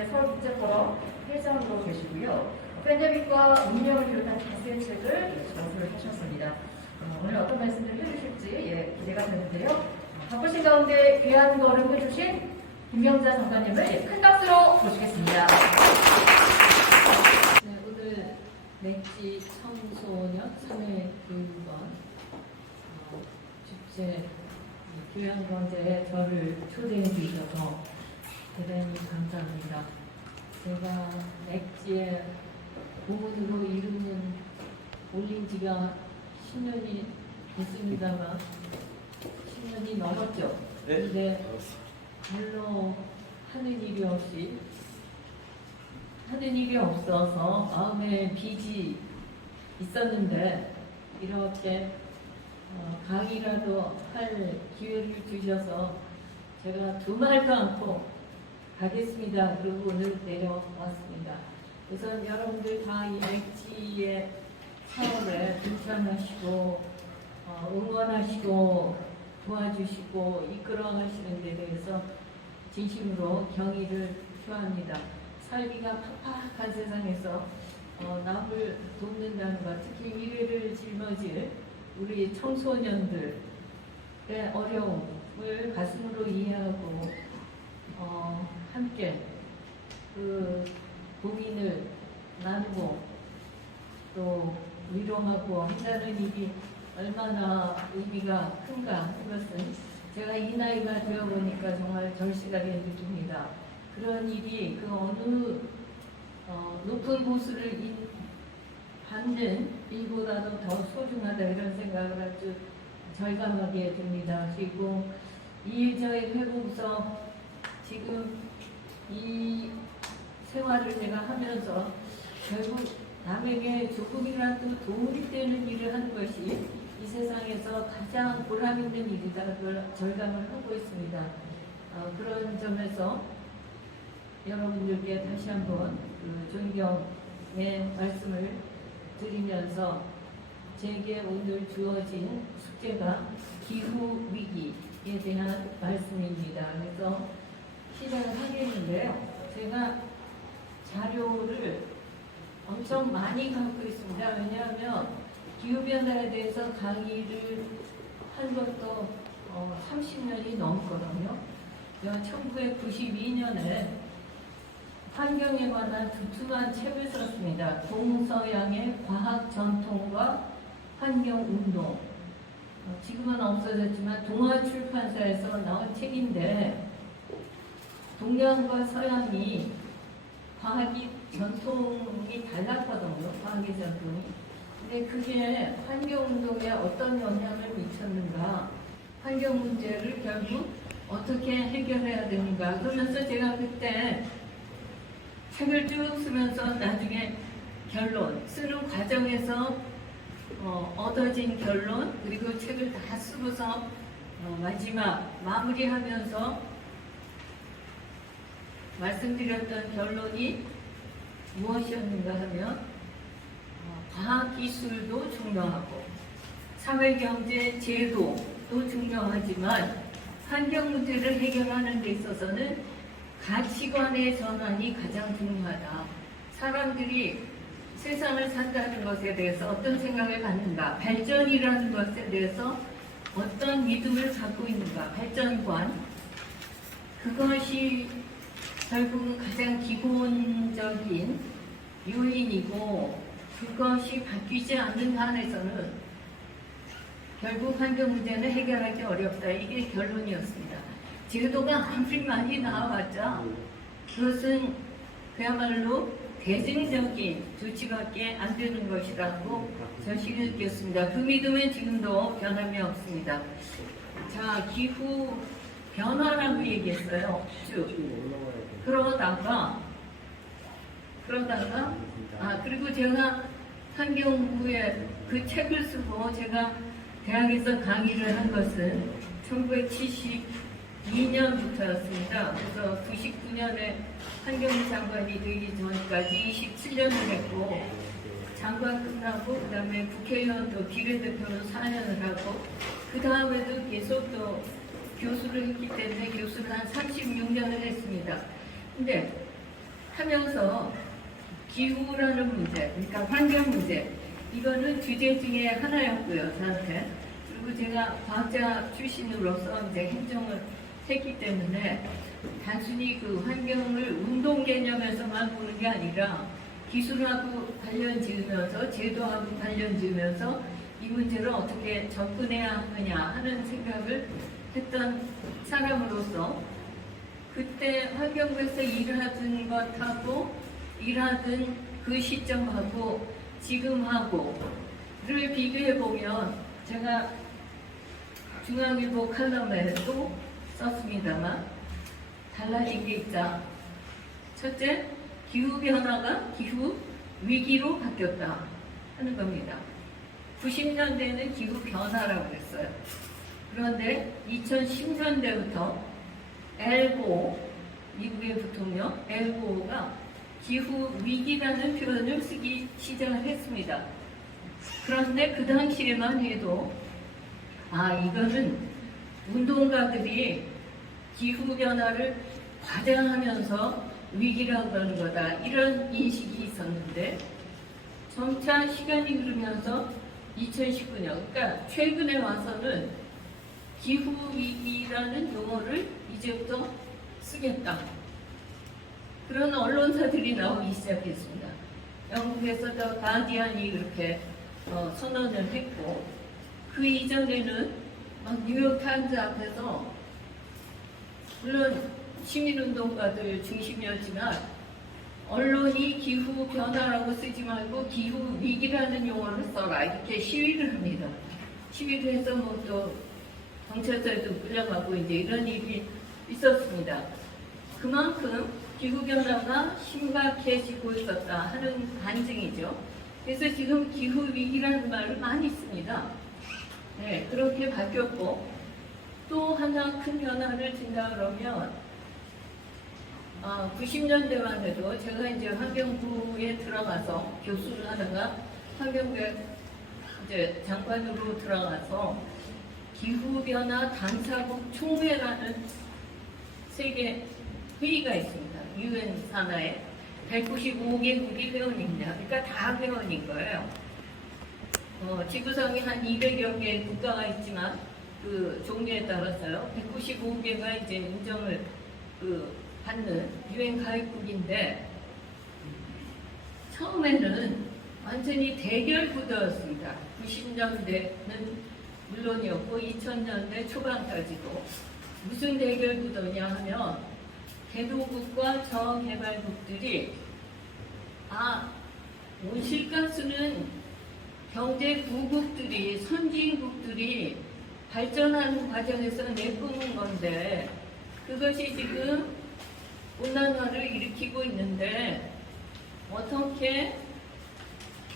이제 서울국제포럼 회장으로 계시고요. 팬데믹과 운명을 비롯한 다수의 책을 저술을 하셨습니다. 오늘 어떤 말씀을 해주실지 기대가 되는데요. 바쁘신 가운데 귀한 걸음 해주신 김명자 장관님을 큰 박수로 모시겠습니다. 네, 오늘 맥지 청소년 사회교육원 축제 교양과제에 저를 초대해 주셔서 대단히 감사합니다. 제가 맥지의 고문으로 이름은 올린 지가 10년이 됐습니다만 10년이 넘었죠. 근데 별로 하는 일이 없어서 마음에 빚이 있었는데 이렇게 강의라도 할 기회를 주셔서 제가 두말도 않고 가겠습니다. 그리고 오늘 내려왔습니다. 우선 여러분들 다 이 맥지의 사업에 동참하시고 응원하시고 도와주시고 이끌어가시는 데 대해서 진심으로 경의를 표합니다. 살기가 팍팍한 세상에서 남을 돕는다는 것, 특히 미래를 짊어질 우리 청소년들의 어려움을 가슴으로 이해하고 함께 그 고민을 나누고 또 위로하고 한다는 일이 얼마나 의미가 큰가 그것은 제가 이 나이가 되어보니까 정말 절실하게 느낍니다. 그런 일이 그 어느 높은 보수를 받는 일보다도 더 소중하다 이런 생각을 아주 절감하게 됩니다. 그리고 이일저일 해보고서 지금 이 생활을 내가 하면서 결국 남에게 조금이라도 도움이 되는 일을 하는 것이 이 세상에서 가장 보람 있는 일이다. 그걸 절감을 하고 있습니다. 그런 점에서 여러분들께 다시 한번 그 존경의 말씀을 드리면서 제게 오늘 주어진 숙제가 기후위기에 대한 말씀입니다. 그래서 시작을 하겠는데요. 제가 자료를 엄청 많이 갖고 있습니다. 왜냐하면 기후변화에 대해서 강의를 한 것도 30년이 넘거든요. 1992년에 환경에 관한 두툼한 책을 썼습니다. 동서양의 과학 전통과 환경 운동. 지금은 없어졌지만 동아 출판사에서 나온 책인데 동양과 서양이 과학이 전통이 달랐거든요. 과학의 전통이. 근데 그게 환경 운동에 어떤 영향을 미쳤는가? 환경 문제를 결국 어떻게 해결해야 되는가? 그러면서 제가 그때 책을 쭉 쓰면서 나중에 결론, 쓰는 과정에서 얻어진 결론, 그리고 책을 다 쓰고서 마지막 마무리하면서 말씀드렸던 결론이 무엇이었는가 하면 과학기술도 중요하고 사회경제 제도도 중요하지만 환경 문제를 해결하는 데 있어서는 가치관의 전환이 가장 중요하다. 사람들이 세상을 산다는 것에 대해서 어떤 생각을 갖는가, 발전이라는 것에 대해서 어떤 믿음을 갖고 있는가, 발전관, 그것이 결국은 가장 기본적인 요인이고 그것이 바뀌지 않는 한에서는 결국 환경 문제는 해결하기 어렵다. 이게 결론이었습니다. 제도가 아무리 많이 나와봤자 그것은 그야말로 대증적인 조치밖에 안 되는 것이라고 절실히 느꼈습니다. 그 믿음은 지금도 변함이 없습니다. 자, 기후 변화라고 얘기했어요. 쭉. 그러다가 그리고 제가 환경부에 그 책을 쓰고 제가 대학에서 강의를 한 것은 1972년부터였습니다. 그래서 99년에 환경부 장관이 되기 전까지 27년을 했고 장관 끝나고 그 다음에 국회의원도 비례대표로 4년을 하고 그 다음에도 계속 또 교수를 했기 때문에 교수를 한 36년을 했습니다. 근데 하면서 기후라는 문제, 그러니까 환경 문제, 이거는 주제 중에 하나였고요, 저한테. 그리고 제가 과학자 출신으로서 이제 행정을 했기 때문에 단순히 그 환경을 운동 개념에서만 보는 게 아니라 기술하고 관련 지으면서 제도하고 관련 지으면서 이 문제를 어떻게 접근해야 하느냐 하는 생각을 했던 사람으로서 그때 환경부에서 일하던 것하고 일하던 그 시점하고 지금하고를 비교해 보면 제가 중앙일보 칼럼에도 썼습니다만 달라진 게 있다. 첫째, 기후변화가 기후 위기로 바뀌었다 하는 겁니다. 90년대는 기후변화라고 했어요. 그런데 2010년대부터 엘고, 미국의 부통령 엘고가 기후 위기라는 표현을 쓰기 시작을 했습니다. 그런데 그 당시에만 해도 이거는 운동가들이 기후 변화를 과장하면서 위기라고 그러는 거다, 이런 인식이 있었는데 점차 시간이 흐르면서 2019년, 그러니까 최근에 와서는 기후 위기라는 용어를 이제부터 쓰겠다, 그런 언론사들이 나오기 시작했습니다. 영국에서 더 가디언이 그렇게 선언을 했고, 그 이전에는 뉴욕타임즈 앞에서 물론 시민운동가들 중심이었지만 언론이 기후 변화라고 쓰지 말고 기후 위기라는 용어를 써라, 이렇게 시위를 합니다. 시위를 해서 뭐 또 경찰서에도 끌려가고 이제 이런 일이 있었습니다. 그만큼 기후 변화가 심각해지고 있었다 하는 반증이죠. 그래서 지금 기후 위기라는 말을 많이 씁니다. 네, 그렇게 바뀌었고, 또 하나 큰 변화를 준다 그러면 90년대만 해도 제가 이제 환경부에 들어가서 교수를 하다가 환경부에 이제 장관으로 들어가서 기후변화 당사국 총회라는 세계 회의가 있습니다. UN 산하에 195개국이 회원입니다. 그러니까 다 회원인 거예요. 지구상에 한 200여 개 국가가 있지만 그 종류에 따라서요, 195개가 이제 인정을 받는 UN 가입국인데, 처음에는 완전히 대결 구도였습니다. 90년대는 물론이었고 2000년대 초반까지도. 무슨 대결 구도냐 하면 개도국과 저개발국들이 온실가스는 경제 구국들이, 선진국들이 발전하는 과정에서 내뿜은 건데 그것이 지금 온난화를 일으키고 있는데 어떻게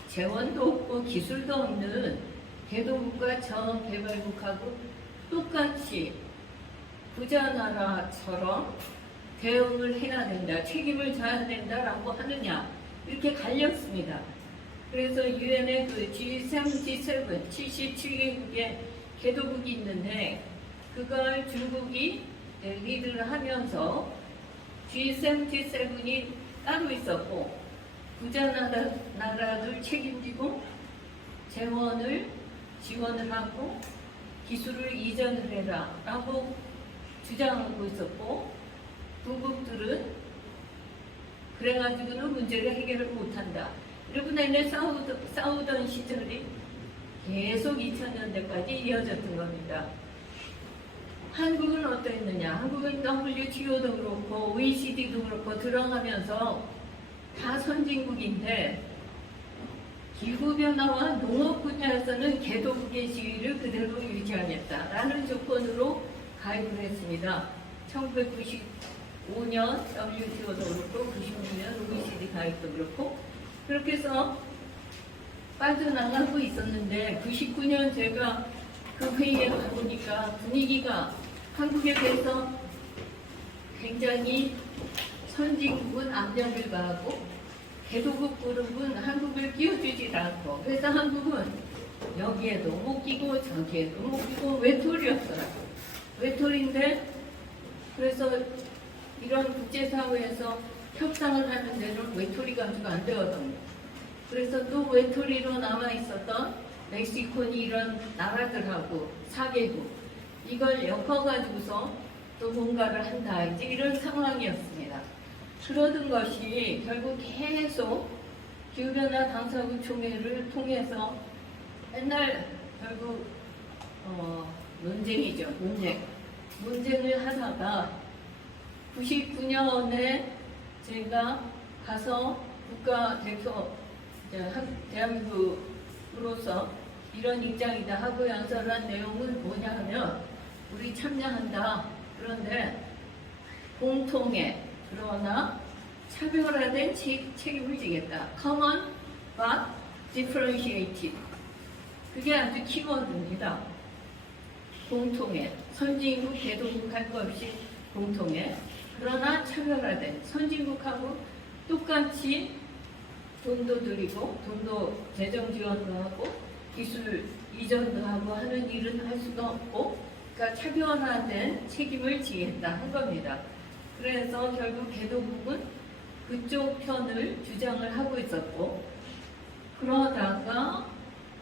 재원도 없고 기술도 없는 개도국과 저개발국하고 똑같이 부자 나라처럼 대응을 해야 된다, 책임을 져야 된다라고 하느냐, 이렇게 갈렸습니다. 그래서 유엔의 그 G7, 77개국의 개도국이 있는데 그걸 중국이 리드를 하면서 G7, G7이 따로 있었고, 부자 나라를 책임지고 재원을 지원을 하고 기술을 이전을 해라 라고 주장하고 있었고, 구국들은 그래가지고는 문제를 해결을 못한다, 이러고 내내 싸우던 시절이 계속 2000년대까지 이어졌던 겁니다. 한국은 어떠했느냐? 한국은 WTO도 그렇고 OECD도 그렇고 들어가면서 다 선진국인데 기후변화와 농업 분야에서는 개도국의 지위를 그대로 유지하겠다라는 조건으로 가입을 했습니다. 1995년 WTO도 그렇고 96년 OECD 가입도 그렇고 그렇게 해서 빠져나가고 있었는데 99년 제가 그 회의에 가보니까 분위기가 한국에 대해서 굉장히 선진국은 압력을 가하고 개도국 그룹은 한국을 끼워주지 않고, 그래서 한국은 여기에도 못 끼고 저기에도 못 끼고 외톨이였더라고요. 외톨인데 그래서 이런 국제사회에서 협상을 하는 데는 외톨이 감수가 안 되거든요. 그래서 또 외톨이로 남아 있었던 멕시코니 이런 나라들하고 4개국 이걸 엮어가지고서 또 뭔가를 한다 이제 이런 상황이었습니다. 그러던 것이 결국 계속 기후변화 당사국 총회를 통해서 맨날 결국 논쟁이죠. 논쟁을 하다가 99년에 제가 가서 국가대표 대한민국으로서 이런 입장이다 하고 연설한 내용은 뭐냐 하면 우리 참여한다. 그런데 공통의 그러나 차별화된 책임을 지겠다. Common but differentiated. 그게 아주 키워드입니다. 공통의 선진국, 개도국 할 것 없이 공통의 그러나 차별화된 선진국하고 똑같이 돈도 들이고 돈도 재정 지원도 하고 기술 이전도 하고 하는 일은 할 수가 없고 그러니까 차별화된 책임을 지겠다 한 겁니다. 그래서 결국 개도국은 그쪽 편을 주장을 하고 있었고 그러다가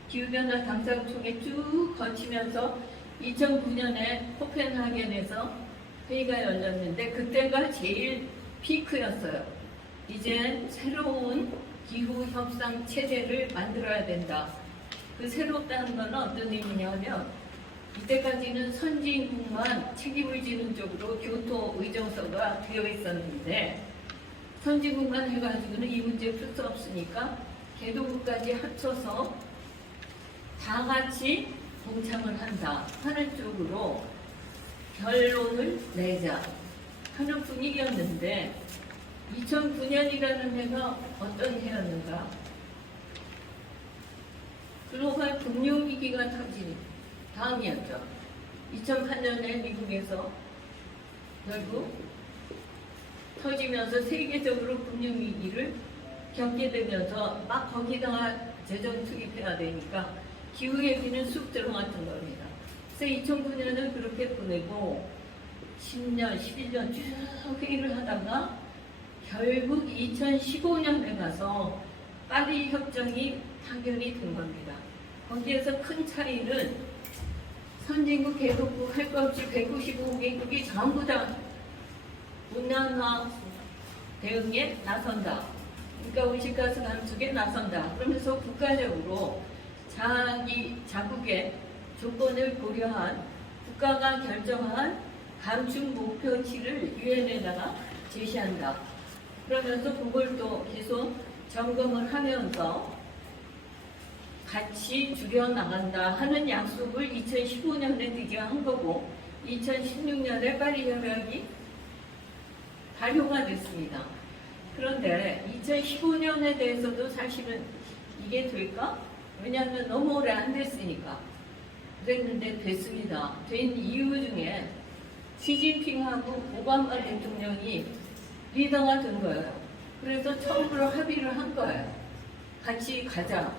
기후변화 당사국총회 쭉 거치면서 2009년에 코펜하겐에서 회의가 열렸는데 그때가 제일 피크였어요. 이제 새로운 기후 협상 체제를 만들어야 된다. 그 새롭다는 건 어떤 의미냐면 이때까지는 선진국만 책임을 지는 쪽으로 교토 의정서가 되어 있었는데 선진국만 해가지고는 이 문제 풀 수 없으니까 개도국까지 합쳐서 다 같이 동참을 한다 하는 쪽으로 결론을 내자 하는 분위기였는데 2009년이라는 해가 어떤 해였는가? 글로벌 금융위기가 터진 다음이었죠. 2008년에 미국에서 결국 터지면서 세계적으로 금융위기를 겪게 되면서 막 거기다가 재정 투입해야 되니까 기후 얘기는 쑥 들어갔던 겁니다. 그래서 2009년을 그렇게 보내고 10년, 11년 쭉 회의를 하다가 결국 2015년에 가서 파리 협정이 타결이 된 겁니다. 거기에서 큰 차이는 선진국, 개도국 할 것 없이 195개국이 전부 다 온난화 대응에 나선다. 그러니까 온실가스 감축에 나선다. 그러면서 국가적으로 자국의 조건을 고려한 국가가 결정한 감축 목표치를 유엔에다가 제시한다. 그러면서 그걸 또 계속 점검을 하면서 같이 줄여나간다 하는 약속을 2015년에 드디어 한 거고 2016년에 파리 협약이 발효가 됐습니다. 그런데 2015년에 대해서도 사실은 이게 될까? 왜냐하면 너무 오래 안 됐으니까. 그랬는데 됐습니다. 된 이유 중에 시진핑하고 오바마 대통령이 리더가 된 거예요. 그래서 처음으로 합의를 한 거예요. 같이 가자.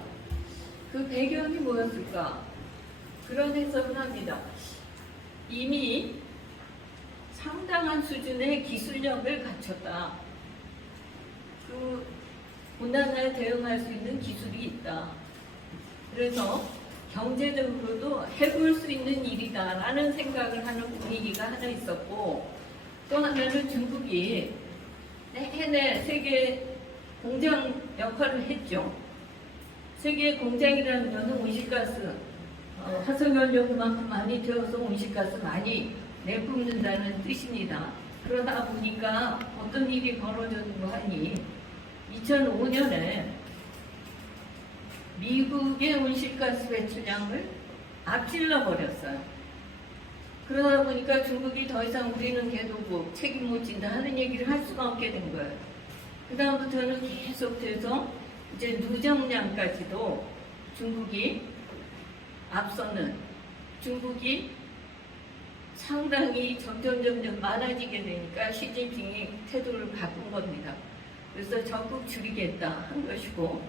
그 배경이 뭐였을까? 그런 해석을 합니다. 이미 상당한 수준의 기술력을 갖췄다. 그 온난화에 대응할 수 있는 기술이 있다. 그래서 경제적으로도 해볼 수 있는 일이다라는 생각을 하는 분위기가 하나 있었고 또 하나는 중국이 내내 세계 공장 역할을 했죠. 세계 공장이라는 것은 온실가스, 화석연료 그만큼 많이 태워서 온실가스 많이 내뿜는다는 뜻입니다. 그러다 보니까 어떤 일이 벌어졌는가 하니 2005년에 미국의 온실가스 배출량을 앞질러 버렸어요. 그러다 보니까 중국이 더 이상 우리는 개도국 책임 못 진다 하는 얘기를 할 수가 없게 된 거예요. 그 다음부터는 계속돼서 이제 누정량까지도 중국이 앞서는 중국이 상당히 점점 많아지게 되니까 시진핑이 태도를 바꾼 겁니다. 그래서 적극 줄이겠다 한 것이고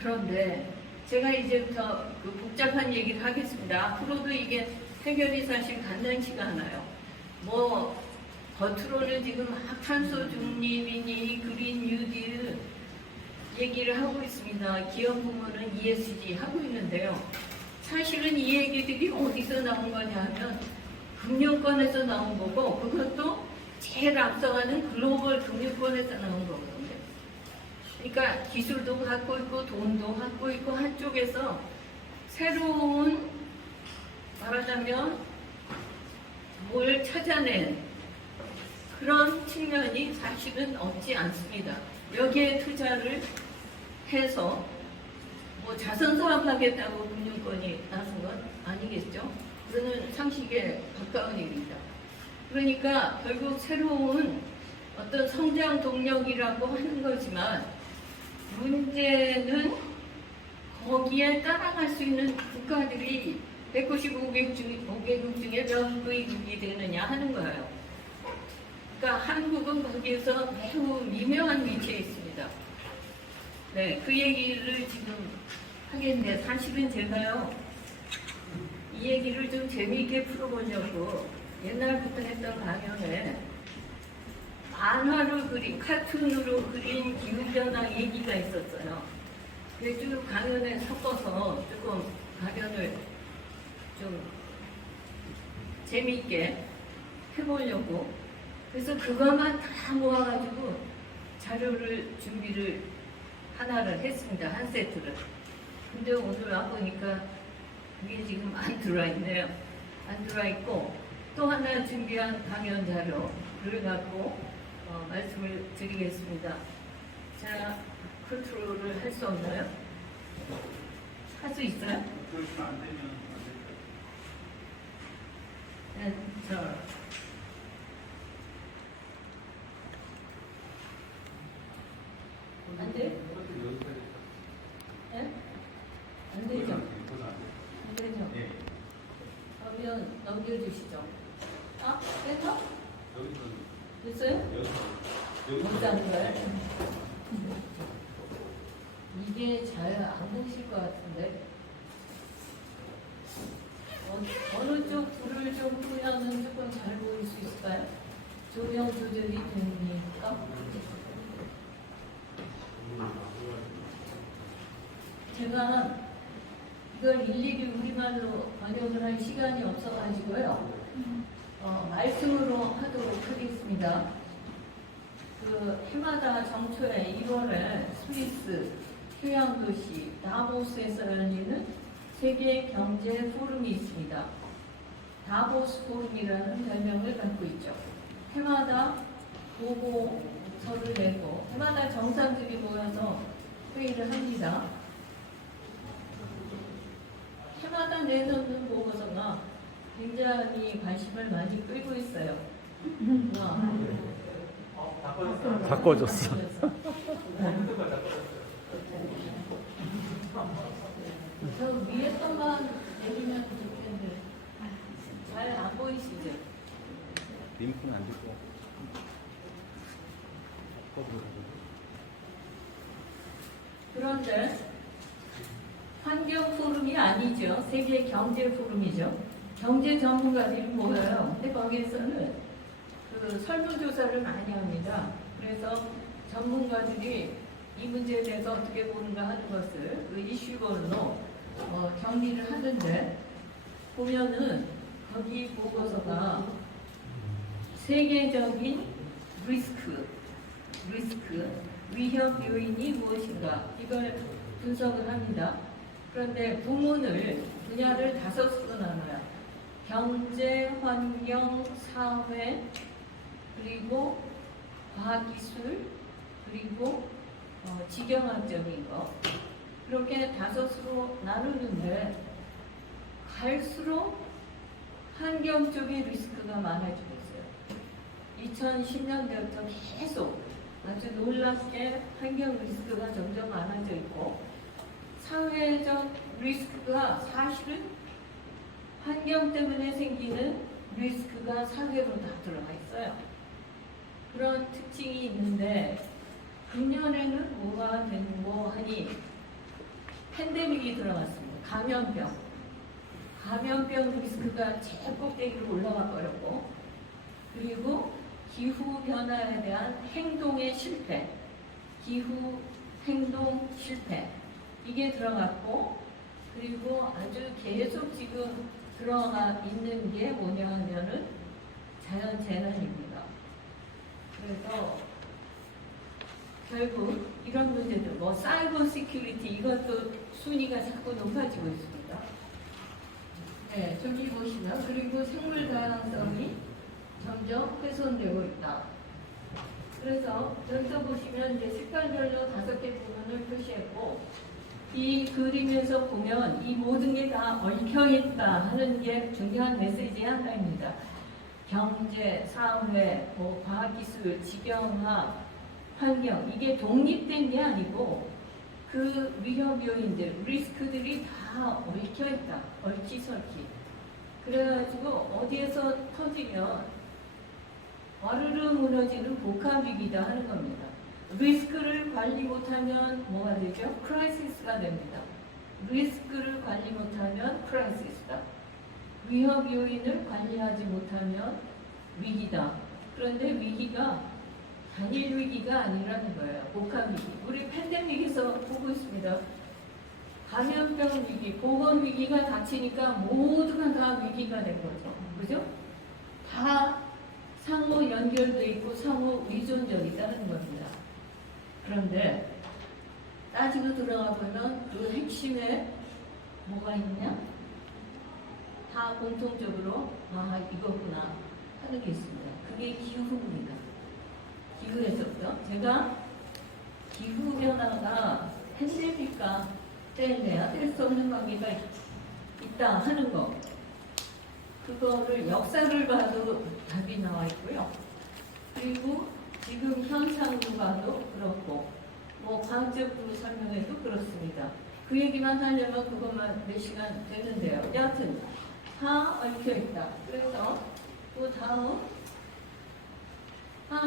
그런데 제가 이제부터 그 복잡한 얘기를 하겠습니다. 앞으로도 이게 해결이 사실 간단치가 않아요. 뭐 겉으로는 지금 막 탄소 중립이니 그린 뉴딜 얘기를 하고 있습니다. 기업 부문은 ESG 하고 있는데요. 사실은 이 얘기들이 어디서 나온 거냐 하면 금융권에서 나온 거고, 그것도 제일 앞서가는 글로벌 금융권에서 나온 거거든요. 그러니까 기술도 갖고 있고 돈도 갖고 있고 한쪽에서 새로운, 말하자면 뭘 찾아낸 그런 측면이 사실은 없지 않습니다. 여기에 투자를 해서 뭐 자선 사업하겠다고 금융권이 나선 건 아니겠죠. 그거는 상식에 가까운 일입니다. 그러니까 결국 새로운 어떤 성장 동력이라고 하는 거지만, 문제는 거기에 따라갈 수 있는 국가들이 195개국 중에 몇 개국이 되느냐 하는 거예요. 그러니까 한국은 거기에서 매우 미묘한 위치에 있습니다. 네, 그 얘기를 지금 하겠는데, 사실은 제가요, 이 얘기를 좀 재미있게 풀어보려고 옛날부터 했던 강연에 만화로 그린, 카툰으로 그린 기후변화 얘기가 있었어요. 그래서 쭉 강연에 섞어서 조금 강연을 좀 재미있게 해보려고. 그래서 그것만 다 모아가지고 자료를 준비를 하나를 했습니다. 한 세트를. 근데 오늘 와보니까 그게 지금 안 들어있네요. 안 들어있고, 또 하나 준비한 강연 자료를 갖고 말씀을 드리겠습니다. 자, 컨트롤을 할 수 없나요? 할 수 있어요? 그러시면 안 되면 네, 안 돼? 네? 안 되죠? 안 되죠? 네. 그러면 넘겨주시죠. 아, 됐어? 됐어요? 여기서 하는 거예요? 이게 잘 안 보실 것 같은데. 어느 쪽 불을 좀 끄면은 조금 잘 보일 수 있을까요? 조명 조절이 됩니까? 제가 이걸 일일이 우리말로 번역을 할 시간이 없어가지고요. 말씀으로 하도록 하겠습니다. 그 해마다 정초에 1월에 스위스 휴양도시 다보스에서 열리는 세계 경제 포럼이 있습니다. 다보스 포럼이라는 별명을 갖고 있죠. 해마다 보고서를 내고 해마다 정상들이 모여서 회의를 합니다. 해마다 내놓는 보고서가 굉장히 관심을 많이 끌고 있어요. 다 꺼졌어. 저 위에 것만 내리면 좋겠는데 잘 안 보이시죠? 링크는 안 되고. 그런데 환경 포럼이 아니죠. 세계 경제 포럼이죠. 경제 전문가들이 모여요. 근데 거기에서는 그 설문조사를 많이 합니다. 그래서 전문가들이 이 문제에 대해서 어떻게 보는가 하는 것을 그 이슈별로 정리를 하는데, 보면은 거기 보고서가 세계적인 리스크, 위협 요인이 무엇인가 이걸 분석을 합니다. 그런데 분야를 5으로 나눠요. 경제, 환경, 사회, 그리고 과학기술, 그리고 지경학적인 거, 그렇게 5으로 나누는데 갈수록 환경 쪽의 리스크가 많아지고 있어요. 2010년대부터 계속 아주 놀랍게 환경 리스크가 점점 많아져 있고, 사회적 리스크가 사실은 환경 때문에 생기는 리스크가 사회로 다 들어가 있어요. 그런 특징이 있는데, 금년에는 뭐가 되고 하니 팬데믹이 들어갔습니다. 감염병 리스크가 제일 꼭대기로 올라가 버렸고, 그리고 기후 변화에 대한 행동의 실패, 기후 행동 실패 이게 들어갔고, 그리고 아주 계속 지금 들어가 있는 게 뭐냐 하면은 자연재난입니다. 그래서 결국 이런 문제들, 뭐 사이버 시큐리티 이것도 순위가 자꾸 높아지고 있습니다. 네, 저기 보시면 그리고 생물 다양성이 점점 훼손되고 있다. 그래서 여기서 보시면 이제 색깔별로 5개 부분을 표시했고, 이 그림에서 보면 이 모든 게 다 얽혀있다 하는 게 중요한 메시지 하나입니다. 경제, 사회, 뭐 과학기술, 직영학, 환경 이게 독립된 게 아니고 그 위험 요인들, 리스크들이 다 얽혀있다. 얽히설키. 그래가지고 어디에서 터지면 와르르 무너지는 복합위기다 하는 겁니다. 리스크를 관리 못하면 뭐가 되죠? 크라이시스가 됩니다. 리스크를 관리 못하면 크라이시스다. 위험 요인을 관리하지 못하면 위기다. 그런데 위기가 단일 위기가 아니라는 거예요. 복합 위기. 우리 팬데믹에서 보고 있습니다. 감염병 위기, 보건 위기가 닥치니까 모두가 다 위기가 된 거죠. 그죠? 다 상호 연결돼 있고 상호 의존적이다는 겁니다. 그런데 따지고 들어가 보면 그 핵심에 뭐가 있냐? 다 공통적으로 이거구나 하는 게 있습니다. 그게 기후입니다. 기후에서부터 제가 기후변화가 팬데믹과 뗄래야 뗄 수 없는 관계가 있다 하는 거, 그거를 역사를 봐도 답이 나와 있고요. 그리고 지금 현상도 봐도 그렇고, 뭐 과학적으로 설명해도 그렇습니다. 그 얘기만 하려면 그것만 몇 시간 되는데요. 여하튼 다 얽혀 있다. 그래서 또 다음,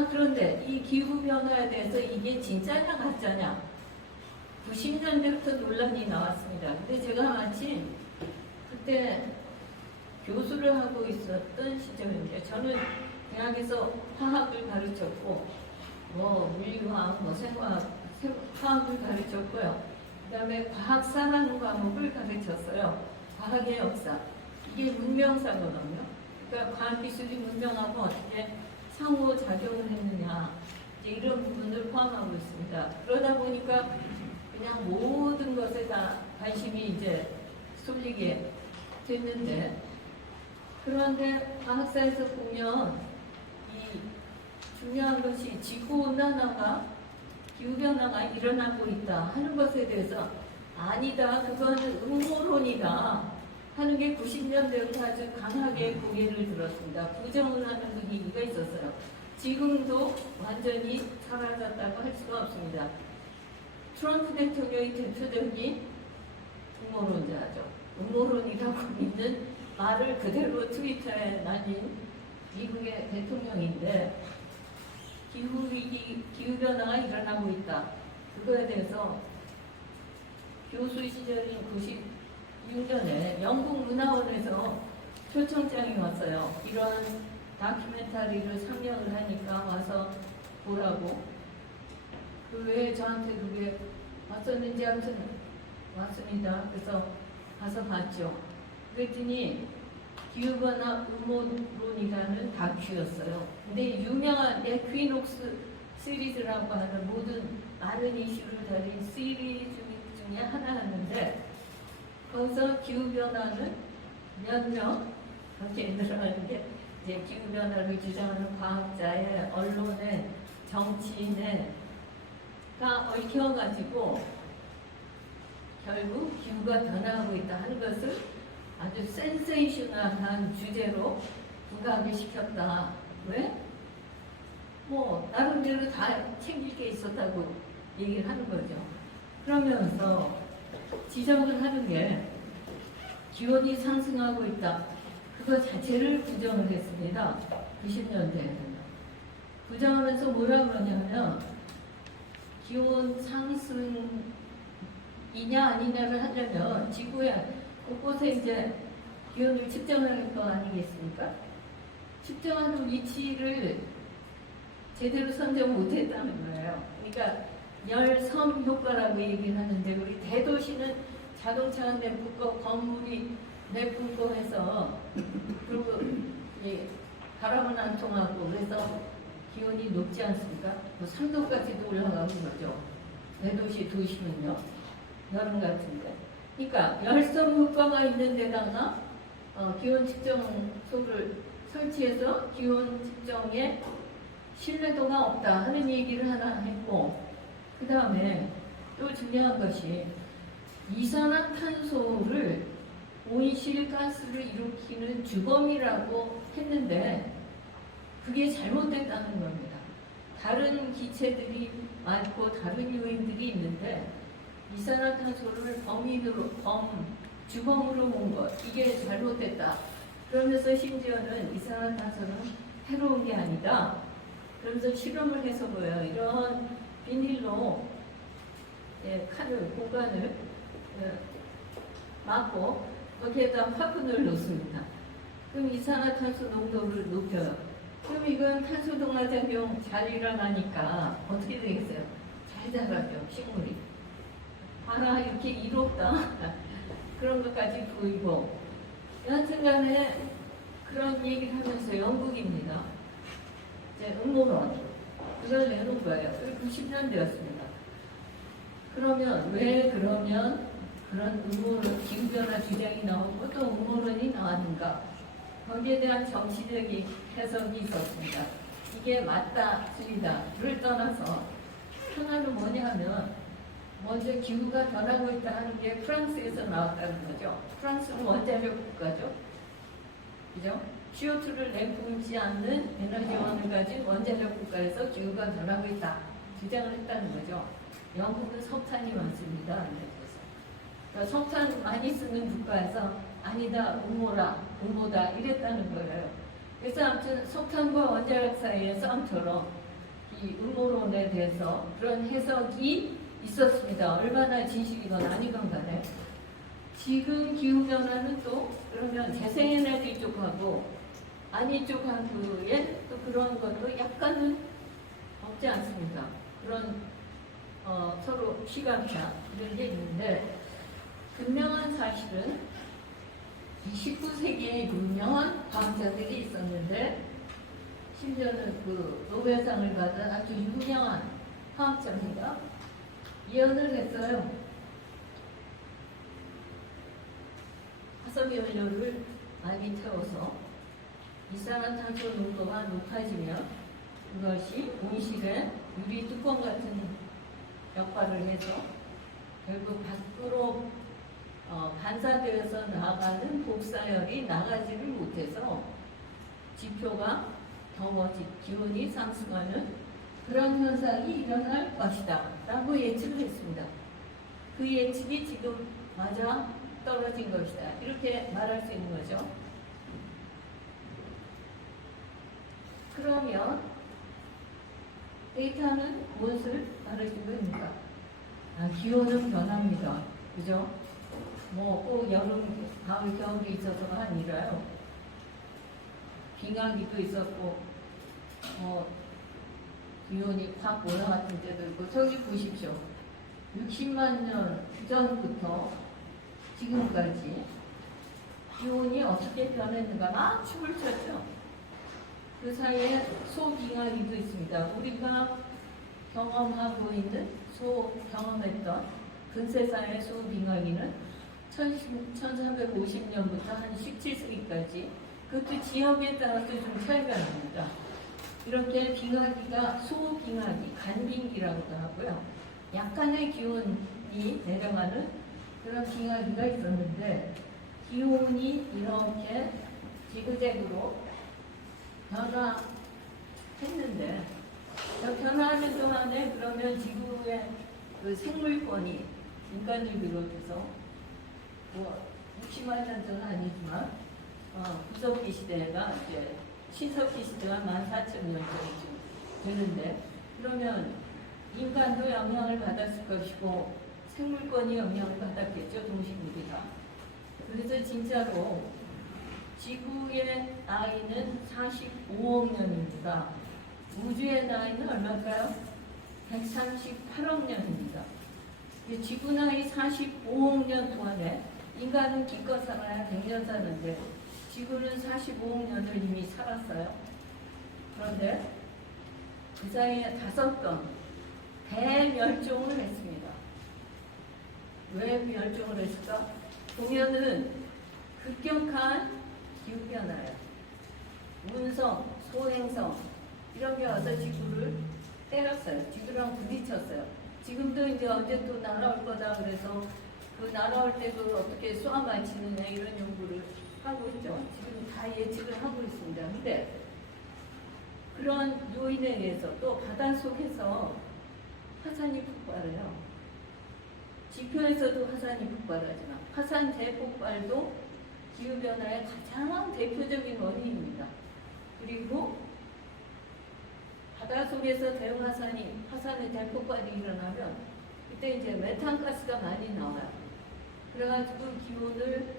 그런데 이 기후 변화에 대해서 이게 진짜냐 가짜냐 90년대부터 논란이 나왔습니다. 근데 제가 마침 그때 교수를 하고 있었던 시절인데, 저는 대학에서 화학을 가르쳤고, 뭐 물리화학, 뭐 화학을 가르쳤고요. 그 다음에 과학사라는 과목을 가르쳤어요. 과학의 역사. 이게 문명사거든요. 그러니까 과학기술이 문명하고 어떻게 상호작용을 했느냐, 이제 이런 부분을 포함하고 있습니다. 그러다 보니까 그냥 모든 것에 다 관심이 이제 쏠리게 됐는데, 그런데 과학사에서 보면 이 중요한 것이 지구온난화가, 기후변화가 일어나고 있다 하는 것에 대해서 아니다, 그거는 음모론이다 하는 게 90년대부터 아주 강하게 고개를 들었습니다. 부정을 하는 분위기가 있었어요. 지금도 완전히 사라졌다고 할 수가 없습니다. 트럼프 대통령이 대표적인 음모론자죠. 음모론이라고 믿는 말을 그대로 트위터에 날린 미국의 대통령인데, 기후위기, 기후변화가 일어나고 있다. 그거에 대해서 교수 시절인 96년에 영국 문화원에서 초청장이 왔어요. 이런 다큐멘터리를 상영을 하니까 와서 보라고. 그 왜 저한테 그게 왔었는지 아무튼 왔습니다. 그래서 가서 봤죠. 그랬더니 기후변화 음모론이라는 다큐였어요. 근데 유명한 에퀴녹스 시리즈라고 하는 많은 이슈를 다룬 시리즈 중에 하나였는데, 거기서 기후변화는 몇 명, 거기에 들어가는데 이제 기후변화를 주장하는 과학자의, 언론의, 정치인의 다 얽혀가지고 결국 기후가 변화하고 있다 하는 것을 아주 센세이셔널한 주제로 부각을 시켰다. 왜? 뭐 나름대로 다 챙길 게 있었다고 얘기를 하는 거죠. 그러면서 지적을 하는 게 기온이 상승하고 있다. 그거 자체를 부정을 했습니다. 90년대에는. 부정하면서 뭐라 그러냐면, 기온 상승이냐 아니냐를 하려면 지구에 곳곳에 이제 기온을 측정할 거 아니겠습니까? 측정하는 위치를 제대로 선정 못했다는 거예요. 그러니까 열섬 효과라고 얘기를 하는데 우리 대도시는 자동차가 내뿜고 건물이 내뿜고 해서 그리고 바람은 안 통하고 그래서 기온이 높지 않습니까? 뭐 3도까지도 올라가는 거죠. 대도시 도시는요. 여름 같은데. 그러니까 열섬 효과가 있는 데다가 기온 측정소를 설치해서 기온 측정에 신뢰도가 없다 하는 얘기를 하나 했고, 그 다음에 또 중요한 것이 이산화탄소를 온실가스를 일으키는 주범이라고 했는데 그게 잘못됐다는 겁니다. 다른 기체들이 많고 다른 요인들이 있는데 이산화탄소를 주범으로 본 것, 이게 잘못됐다. 그러면서 심지어는 이산화탄소는 해로운 게 아니다. 그러면서 실험을 해서 보여요. 이런 비닐로 칸을, 공간을 막고 거기에다 화분을 놓습니다. 그럼 이산화탄소 농도를 높여요. 그럼 이건 탄소동화작용 잘 일어나니까 어떻게 되겠어요? 잘 자라죠, 식물이. 봐라, 이렇게 이롭다. 그런 것까지 보이고. 여하튼간에 그런 얘기를 하면서 영국입니다. 이제 음모론. 그걸 내놓은 거예요. 90년대였습니다. 그러면 왜 그러면 그런 음모론, 기후변화 주장이 나오고 또 음모론이 나왔는가? 거기에 대한 정치적인 해석이 있었습니다. 이게 맞다, 틀리다를 떠나서 하나는 뭐냐 하면 먼저 기후가 변하고 있다 하는 게 프랑스에서 나왔다는 거죠. 프랑스는 원자력 국가죠. 그죠? CO2를 내뿜지 않는 에너지원을 가진 원자력 국가에서 기후가 변하고 있다 주장을 했다는 거죠. 영국은 석탄이 많습니다. 그러니까 석탄 많이 쓰는 국가에서 아니다, 음모다 이랬다는 거예요. 그래서 아무튼 석탄과 원자력 사이의 싸움처럼 이 음모론에 대해서 그런 해석이 있었습니다. 얼마나 진실이건 아니건 간에. 지금 기후변화는 또 그러면 재생에너지 쪽하고 아니 쪽하고의 또 그런 것도 약간은 없지 않습니까? 그런 서로 시각차 이런 게 있는데 분명한 사실은 19세기에 유명한 과학자들이 있었는데 심지어는 그 노벨상을 받은 아주 유명한 화학자입니다. 예언을 했어요. 화석연료를 많이 태워서 이산화탄소 농도가 높아지면 그것이 온실에 유리 뚜껑 같은 역할을 해서 결국 밖으로 반사되어서 나가는 복사열이 나가지를 못해서 지표가 기온이 상승하는 그런 현상이 일어날 것이다 라고 예측을 했습니다. 그 예측이 지금 맞아 떨어진 것이다 이렇게 말할 수 있는 거죠. 그러면 데이터는 무엇을 말해주고 있는가? 기온은 변합니다. 그죠? 뭐 꼭 여름, 가을, 겨울이 있어서가 아니라요. 빙하기도 있었고 기온이 확 올라갔던 때도 있고 저기 보십시오. 60만 년 전부터 지금까지 기온이 어떻게 변했는가 막 춤을 췄죠. 그 사이에 소빙하기도 있습니다. 우리가 경험하고 있는 경험했던 근세사의 소빙하기는 1350년부터 한 17세기까지 그것도 지역에 따라서 좀 차이가 납니다. 이렇게 빙하기가 소빙하기, 간빙기라고도 하고요. 약간의 기온이 내려가는 그런 빙하기가 있었는데 기온이 이렇게 지그재그로 변화했는데 변화하는 동안에 그러면 지구의 그 생물권이 인간을 비롯해서 뭐 60만 년 전은 아니지만 구석기 시대가 이제 신석기 시대가 14,000년 전쯤 되는데 그러면 인간도 영향을 받았을 것이고 생물권이 영향을 받았겠죠. 동식물이가. 그래서 진짜로 지구의 나이는 45억 년입니다. 우주의 나이는 얼마일까요? 138억 년입니다. 지구 나이 45억 년 동안에 인간은 기껏 살아야 100년 사는데 지구는 45억 년을 이미 살았어요. 그런데 그 사이에 5번 대멸종을 했습니다. 왜 멸종을 했을까? 보면은 급격한 기후변화예요. 운성, 소행성 이런 게 와서 지구를 때렸어요. 지구랑 부딪혔어요. 지금도 이제 언제 또 날아올 거다 그래서 그 날아올 때도 어떻게 쏘아 맞히느냐 이런 연구를 하고 있죠. 지금 다 예측을 하고 있습니다. 근데 그런 요인에 의해서 또 바닷속에서 화산이 폭발해요. 지표에서도 화산이 폭발하지만 화산 대폭발도 기후변화의 가장 대표적인 원인입니다. 그리고 바닷속에서 화산의 대폭발이 일어나면 그때 이제 메탄가스가 많이 나와요. 그래가지고 기온을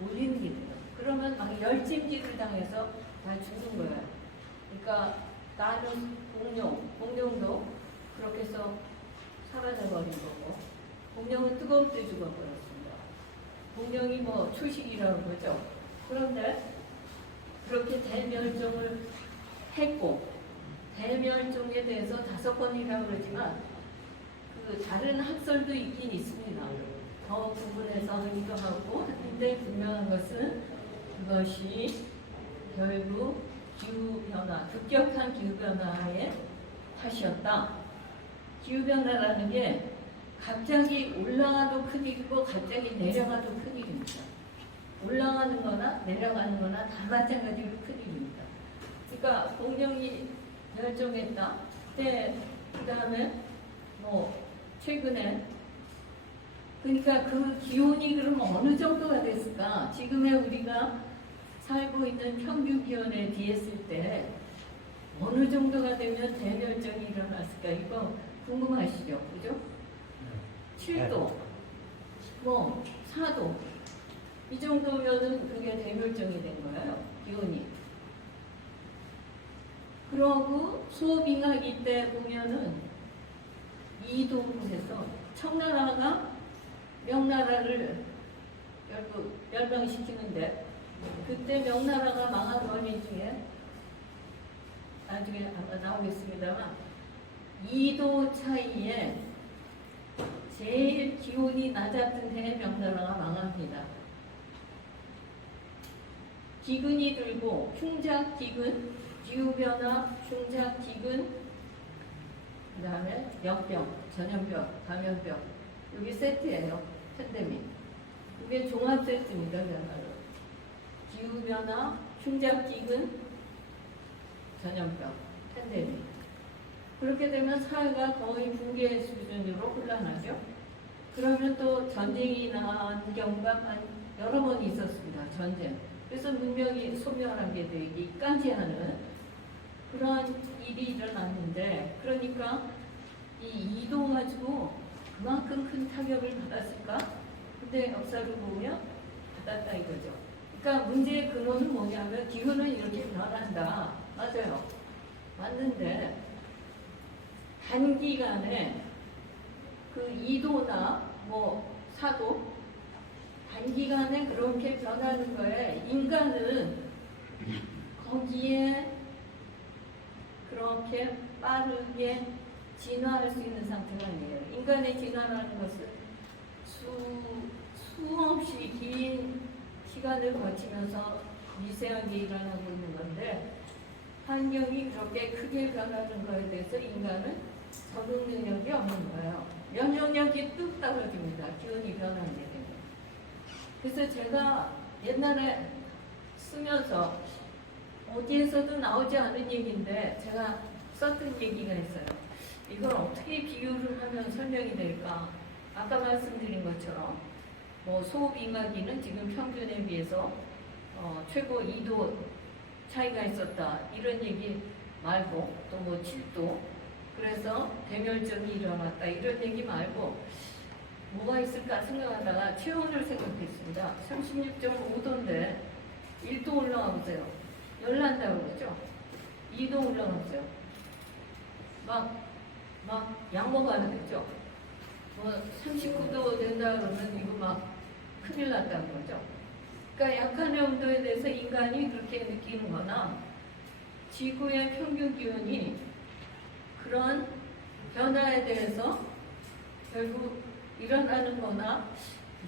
올리는 게 돼요. 그러면 막 열찜질을 당해서 다 죽는 거예요. 그러니까 나는 공룡도 그렇게 해서 사라져버린 거고, 공룡은 뜨거울 때 죽어버렸습니다. 공룡이 뭐 초식이라고 그러죠. 그런데 그렇게 대멸종을 했고, 대멸종에 대해서 5번이라고 그러지만 그 다른 학설도 있긴 있습니다. 더 구분해서 하기도 하고. 근데 분명한 것은 그것이 결국 기후변화, 급격한 기후변화의 탓이었다. 기후변화라는 게 갑자기 올라가도 큰일이고 갑자기 내려가도 큰일입니다. 올라가는 거나 내려가는 거나 다 마찬가지로 큰일입니다. 그러니까 공룡이 멸종했다. 그 다음에 뭐 최근에 그러니까 그 기온이 그럼 어느 정도가 됐을까? 지금의 우리가 살고 있는 평균 기온에 비했을 때 어느 정도가 되면 대멸종이 일어났을까? 이거 궁금하시죠? 그죠? 7도, 뭐 4도 이 정도면은 그게 대멸종이 된 거예요. 기온이. 그러고 수업잉하기 때 보면은 2도로 해서 청나라가 명나라를 결국 멸망시키는데 그때 명나라가 망한 원인 중에 나중에 아마 나오겠습니다만 2도 차이에 제일 기온이 낮았던 해에 명나라가 망합니다. 기근이 들고 흉작기근, 기후변화, 흉작기근, 그 다음에 역병, 전염병, 감염병 여기 세트예요. 팬데믹. 이게 종합 세트입니다. 그야말로. 기후변화, 흉작기근, 전염병, 팬데믹. 그렇게 되면 사회가 거의 붕괴 수준으로 혼란하죠. 그러면 또 전쟁이 난 경우가 여러 번 있었습니다. 전쟁. 그래서 문명이 소멸하게 되기까지 하는 그런 일이 일어났는데, 그러니까 이 2도 가지고 그만큼 큰 타격을 받았을까? 근데 역사를 보면 받았다 이거죠. 그러니까 문제의 근원은 뭐냐면 기후는 이렇게 변한다. 맞아요. 맞는데 단기간에 그 2도나 뭐 4도 단기간에 그렇게 변하는 거에 인간은 거기에 그렇게 빠르게 진화할 수 있는 상태가 아니에요. 인간의 진화라는 것은 수없이 긴 시간을 거치면서 미세하게 일어나고 있는 건데 환경이 그렇게 크게 변하는 거에 대해서 인간은 적응 능력이 없는 거예요. 면역력이 뚝 떨어집니다. 기온이 변하게 되면. 그래서 제가 옛날에 쓰면서 어디에서도 나오지 않은 얘기인데 제가 썼던 얘기가 있어요. 이걸 어떻게 비유를 하면 설명이 될까? 아까 말씀드린 것처럼 뭐 소빙하기는 지금 평균에 비해서 최고 2도 차이가 있었다 이런 얘기 말고 또 뭐 7도 그래서 대멸종이 일어났다 이런 얘기 말고 뭐가 있을까 생각하다가 체온을 생각했습니다. 36.5도인데 1도 올라가 보세요. 열난다고 그러죠. 2도 올라갔어요. 막 양모가는 거죠. 뭐 39도 된다 그러면 이거 막 큰일 났다는 거죠. 그러니까 약한 온도에 대해서 인간이 그렇게 느끼는 거나 지구의 평균 기온이 그런 변화에 대해서 결국 일어나는 거나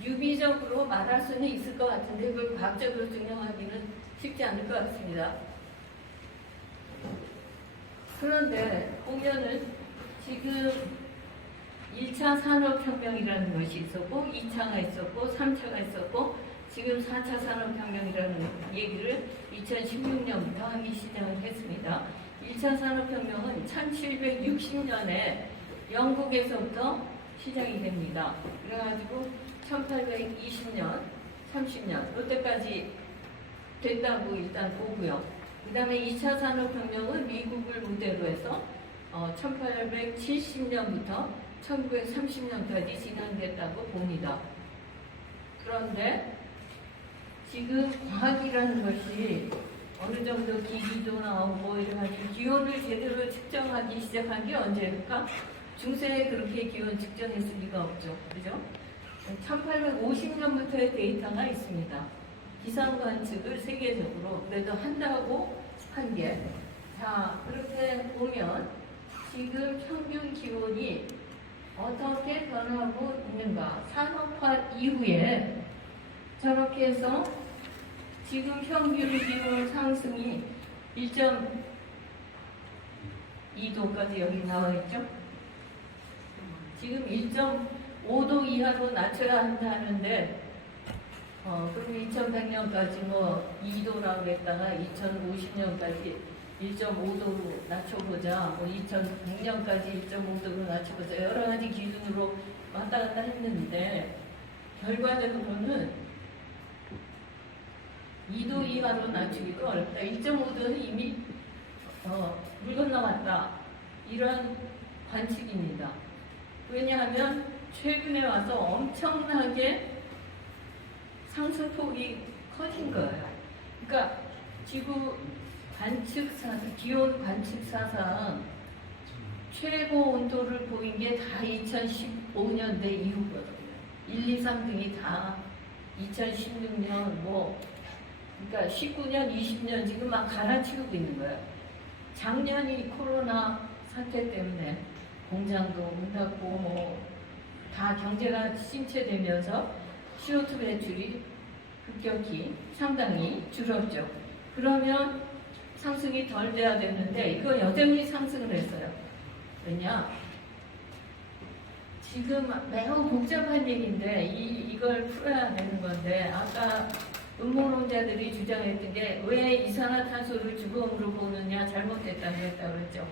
유비적으로 말할 수는 있을 것 같은데 그걸 과학적으로 증명하기는 쉽지 않을 것 같습니다. 그런데 보면은 지금 1차 산업혁명이라는 것이 있었고 2차가 있었고 3차가 있었고 지금 4차 산업혁명이라는 얘기를 2016년부터 하기 시작을 했습니다. 1차 산업혁명은 1760년에 영국에서부터 시작이 됩니다. 그래가지고 1820년, 30년 이때까지 됐다고 일단 보고요. 그 다음에 2차 산업혁명은 미국을 무대로 해서 1870년부터 1930년까지 진행됐다고 봅니다. 그런데 지금 과학이라는 것이 어느 정도 기기도 나오고 이래가지고 기온을 제대로 측정하기 시작한 게 언제일까? 중세에 그렇게 기온 측정했을 리가 없죠. 그죠? 1850년부터의 데이터가 있습니다. 기상 관측을 세계적으로 그래도 한다고 한 게. 자, 그렇게 보면 지금 평균 기온이 어떻게 변하고 있는가. 산업화 이후에 저렇게 해서 지금 평균 기온 상승이 1.2도까지 여기 나와 있죠. 지금 1.5도 이하로 낮춰야 한다는데 그럼 2100년까지 뭐 2도라고 했다가 2050년까지 1.5도로 낮춰보자, 뭐 2100년까지 1.5도로 낮춰보자, 여러 가지 기준으로 왔다 갔다 했는데 결과적으로는 2도 이하로 낮추기도 어렵다. 1.5도는 이미 물 건너갔다. 이런 관측입니다. 왜냐하면 최근에 와서 엄청나게 상승폭이 커진 거예요. 그러니까 지구 관측사상, 기온 관측사상 최고 온도를 보인 게 다 2015년대 이후거든요. 1, 2, 3등이 다 2016년 그러니까 19년, 20년 지금 막 갈아치우고 있는 거예요. 작년이 코로나 사태 때문에 공장도 문 닫고 다 경제가 침체되면서 CO2 배출이 급격히 상당히 줄었죠. 그러면 상승이 덜 돼야 되는데 이거 여전히 상승을 했어요. 왜냐? 지금 매우 복잡한 얘기인데 이걸 풀어야 되는 건데 아까 음모론자들이 주장했던 게 왜 이산화탄소를 죽음으로 보느냐 잘못됐다고 했다고 그랬죠.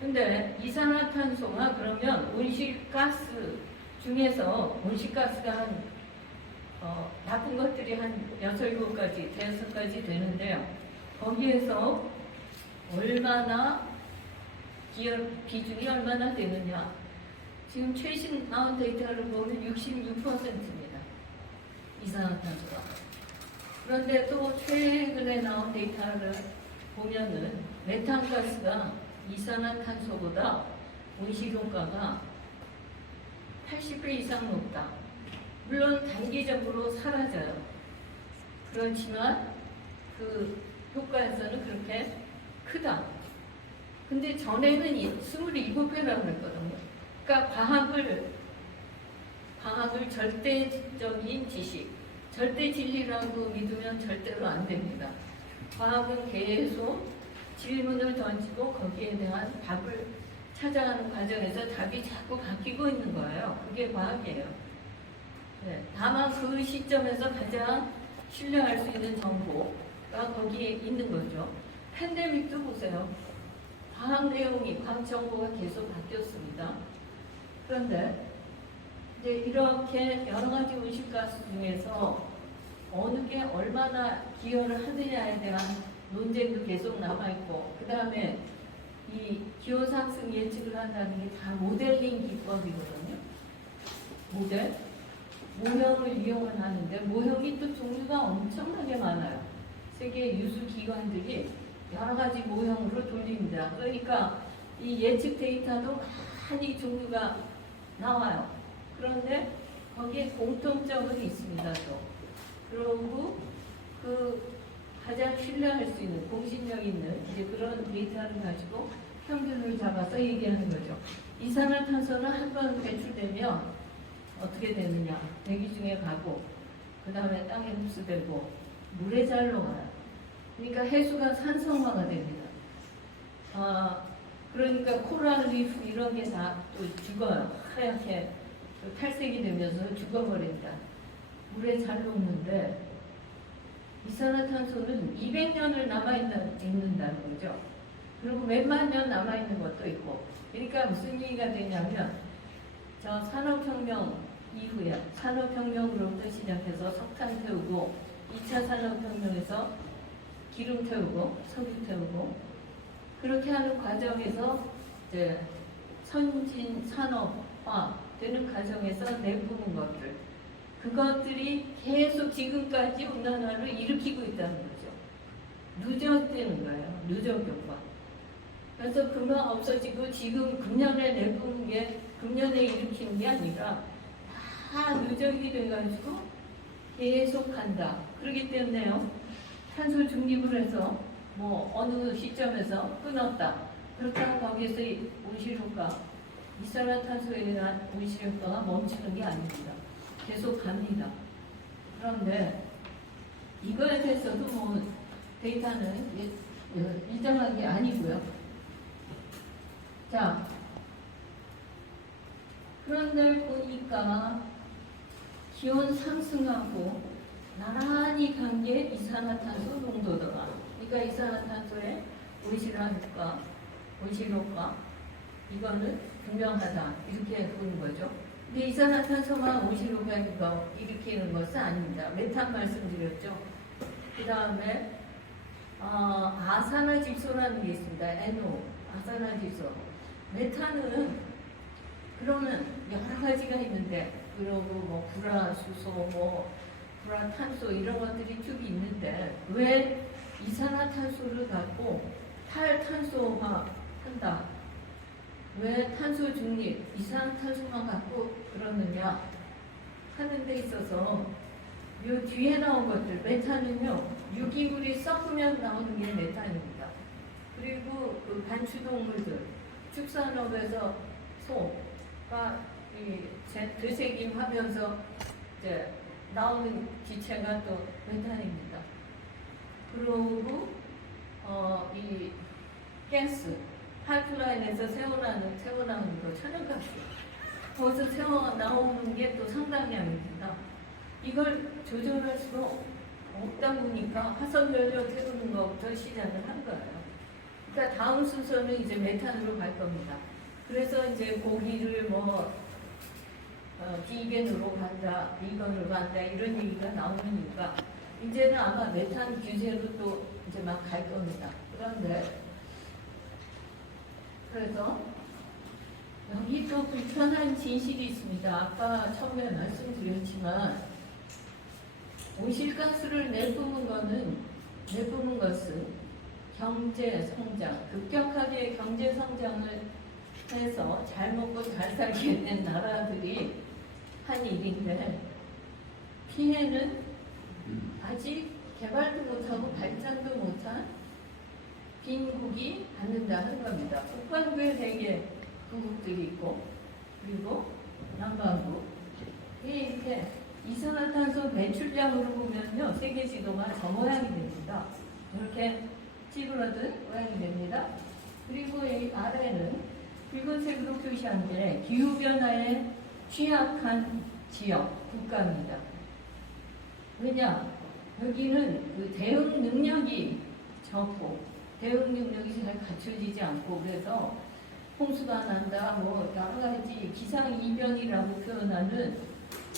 근데 이산화탄소가 그러면 온실가스 중에서 온실가스가 한 나쁜 것들이 한 6, 7가지, 5가지 되는데요. 거기에서 얼마나 비중이 얼마나 되느냐. 지금 최신 나온 데이터를 보면 66%입니다. 이산화탄소가. 그런데 또 최근에 나온 데이터를 보면은 메탄가스가 이산화탄소보다 온실효과가 80배 이상 높다. 물론 단기적으로 사라져요. 그렇지만 그 효과에서는 그렇게 크다. 근데 전에는 27배라고 했거든요. 그러니까 과학을 절대적인 지식, 절대 진리라고 믿으면 절대로 안 됩니다. 과학은 계속 질문을 던지고 거기에 대한 답을 찾아가는 과정에서 답이 자꾸 바뀌고 있는 거예요. 그게 과학이에요. 네, 다만 그 시점에서 가장 신뢰할 수 있는 정보가 거기에 있는 거죠. 팬데믹도 보세요. 과학 내용이, 과학 정보가 계속 바뀌었습니다. 그런데 이제 이렇게 여러 가지 온실가스 중에서 어느 게 얼마나 기여를 하느냐에 대한 논쟁도 계속 남아있고, 그 다음에 이 기온 상승 예측을 한다는 게 다 모델링 기법이거든요. 모형을 이용을 하는데 모형이 또 종류가 엄청나게 많아요. 세계 유수 기관들이 여러 가지 모형으로 돌립니다. 그러니까 이 예측 데이터도 많이 종류가 나와요. 그런데 거기에 공통점은 있습니다. 또 그리고 그 가장 신뢰할 수 있는 공신력 있는 이제 그런 데이터를 가지고 평균을 잡아서 얘기하는 거죠. 이산화탄소는 한 번 배출되면 어떻게 되느냐? 대기 중에 가고 그 다음에 땅에 흡수되고 물에 잘 녹아요. 그러니까 해수가 산성화가 됩니다. 그러니까 코랄 리프 이런 게 다 또 죽어요. 하얗게 탈색이 되면서 죽어버린다. 물에 잘 녹는데 이산화탄소는 200년을 남아있는다는 거죠. 그리고 몇만 년 남아있는 것도 있고. 그러니까 무슨 얘기가 되냐면 저 산업혁명 이후에 산업혁명으로부터 시작해서 석탄 태우고 2차 산업혁명에서 기름 태우고 석유 태우고 그렇게 하는 과정에서 이제 선진 산업화 되는 과정에서 내뿜은 것들 그것들이 계속 지금까지 온난화를 일으키고 있다는 거죠. 누적되는 거예요. 누적 효과. 그래서 금방 없어지고 지금 금년에 내뿜은 게 금년에 일으키는 게 아니라 다 누적이 돼가지고 계속 간다. 그렇기 때문에요. 탄소 중립을 해서 뭐 어느 시점에서 끊었다. 그렇다고 거기에서 온실효과, 이산화탄소에 대한 온실효과가 멈추는 게 아닙니다. 계속 갑니다. 그런데 이거에 대해서도 뭐 데이터는 일정한 게 아니고요. 자, 그런데 보니까 기온 상승하고 나란히 간 게 이산화탄소 농도더라. 그러니까 이산화탄소의 온실효과, 이거는 분명하다. 이렇게 보는 거죠. 근데 이산화탄소만 온실효과 일으키는 것은 아닙니다. 메탄 말씀드렸죠. 그 다음에 아산화질소라는 게 있습니다. NO, 아산화질소. 메탄은 그러면 여러 가지가 있는데 그리고 뭐 불화수소, 뭐 불화탄소 이런 것들이 쭉 있는데 왜 이산화탄소를 갖고 탈탄소화 한다? 왜 탄소 중립, 이산화탄소만 갖고 그러느냐 하는 데 있어서 요 뒤에 나온 것들, 메탄은요 유기물이 썩으면 나오는 게 메탄입니다. 그리고 그 반추동물들, 축산업에서 소가 되새김하면서 이제 나오는 기체가 또 메탄입니다. 그리고 이 가스 파이프라인에서 새어나오는 거 천연가스 거기서 새어 나오는 게 또 상당량입니다. 이걸 조절할 수가 없다 보니까 화석연료 태우는 것부터 시작을 한 거예요. 그러니까 다음 순서는 이제 메탄으로 갈 겁니다. 그래서 이제 고기를 뭐 비건으로 간다, 비건으로 간다 이런 얘기가 나오니까 이제는 아마 메탄 규제로 또 이제 막 갈 겁니다. 그래서 여기 또 불편한 진실이 있습니다. 아까 처음에 말씀드렸지만 온실가스를 내뿜은 것은 경제 성장, 급격하게 경제 성장을 해서 잘 먹고 잘 살게 된 나라들이 한 일인데 피해는 아직 개발도 못하고 발전도 못한 빈국이 받는다는 겁니다. 북반구에 4개 국들이 있고 그리고 남반구 이렇게 이산화탄소 배출량으로 보면요 세계 지도가 저 모양이 됩니다. 이렇게 찌그러든 모양이 됩니다. 그리고 이 아래는 붉은색으로 표시한 게 기후변화에 취약한 지역, 국가입니다. 왜냐? 여기는 그 대응 능력이 적고 대응 능력이 잘 갖춰지지 않고 그래서 홍수가 난다, 뭐 여러 가지 기상 이변이라고 표현하는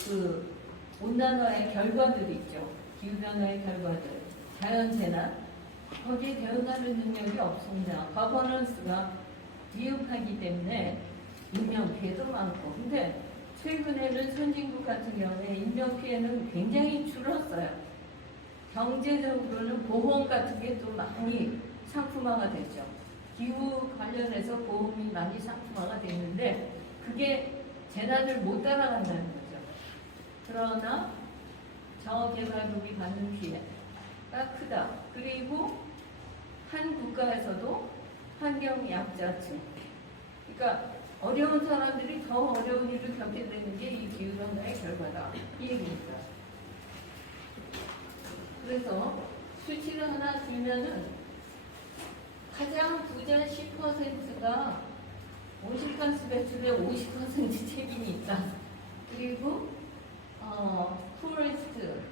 그 온난화의 결과들이 있죠. 기후변화의 결과들, 자연재난 거기에 대응하는 능력이 없습니다. 거버넌스가 미흡하기 때문에 인명피해도 많고 근데 최근에는 선진국 같은 경우에 인명피해는 굉장히 줄었어요. 경제적으로는 보험 같은 게 또 많이 상품화가 됐죠. 기후 관련해서 보험이 많이 상품화가 됐는데 그게 재난을 못 따라간다는 거죠. 그러나 저개발국이 받는 피해가 크다. 그리고 한 국가에서도 환경 약자층, 그러니까 어려운 사람들이 더 어려운 일을 겪게 되는 게 이 기후변화의 결과다. 이 얘기입니다. 그래서 수치를 하나 들면은 가장 부자 10%가 온실가스 배출의 50% 책임이 있다. 그리고 포레스트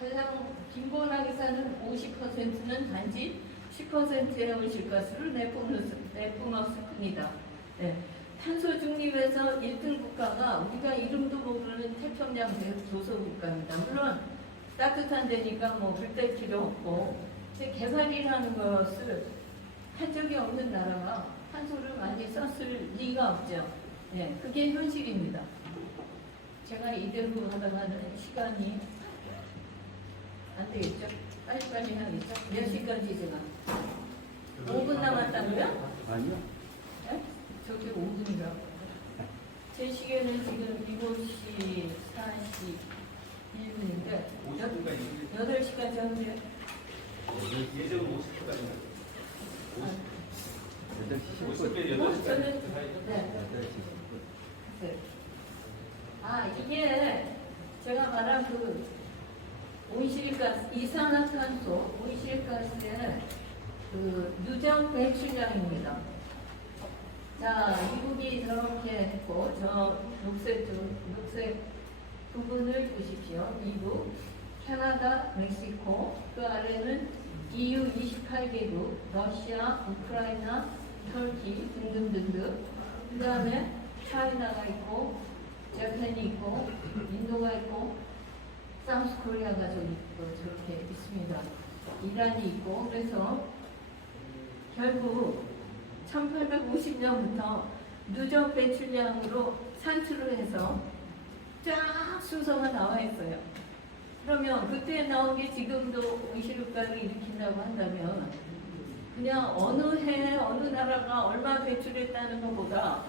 가장 빈곤하게 사는 50%는 단지 10%의 온실가스를 내뿜었을 뿐이다. 네. 탄소 중립에서 1등 국가가 우리가 이름도 모르는 태평양 도서국가입니다. 물론 따뜻한 데니까 뭐 불뗄 필요 없고 개발이라는 것을 한 적이 없는 나라가 탄소를 많이 썼을 리가 없죠. 네, 그게 현실입니다. 제가 이대로 하다가는 시간이 안 되겠죠? 빨리빨리 해야겠죠? 몇 시까지 제가? 5분 남았다고요? 아니요. 네? 저기 5분이라고. 제 시계는 지금 7시 41분인데 8시까지 하는데 예전 50%까지. 8시 저는 네. 이게 제가 말한 그 온실가스, 이산화탄소, 온실가스의 그 누적 배출량입니다. 자, 미국이 저렇게 했고, 저 녹색 부분을 보십시오. 미국, 캐나다, 멕시코, 그 아래는 EU 28개국, 러시아, 우크라이나, 터키 등등등등. 그 다음에 차이나가 있고, 재팬이 있고, 인도가 있고, 사우스 코리아가 저기 저렇게 있습니다. 이란이 있고, 그래서 결국 1850년부터 누적 배출량으로 산출을 해서 쫙 순서가 나와 있어요. 그러면 그때 나온 게 지금도 온실효과를 일으킨다고 한다면 그냥 어느 해 어느 나라가 얼마 배출했다는 것보다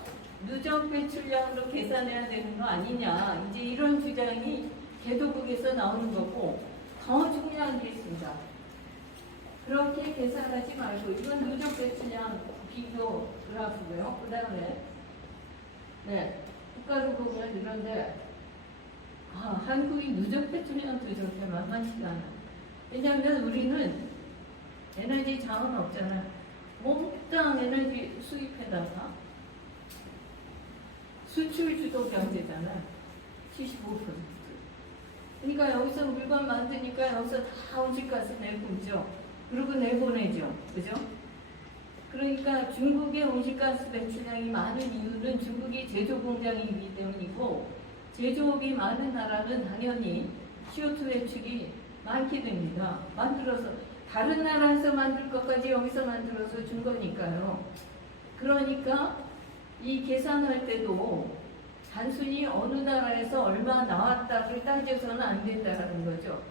누적 배출량으로 계산해야 되는 거 아니냐, 이제 이런 주장이 개도국에서 나오는 거고, 더 중요한 게 있습니다. 그렇게 계산하지 말고 이건 누적 배출량 비교 그래프고요. 그 다음에 국가로 보면 이런데 한국이 누적 배출량도 저렇게 만만치가 않아. 왜냐하면 우리는 에너지 자원 없잖아. 몽땅 에너지 수입해다가 수출 주도 경제잖아. 75%. 그러니까 여기서 물건 만드니까 여기서 다 온실가스 내뿜죠. 그리고 내보내죠. 그죠? 그러니까 중국의 온실가스 배출량이 많은 이유는 중국이 제조 공장이기 때문이고, 제조업이 많은 나라는 당연히 CO2 배출이 많게 됩니다. 만들어서 다른 나라에서 만들 것까지 여기서 만들어서 준 거니까요. 그러니까 이 계산할 때도 단순히 어느 나라에서 얼마 나왔다를 따져서는 안 된다는 거죠.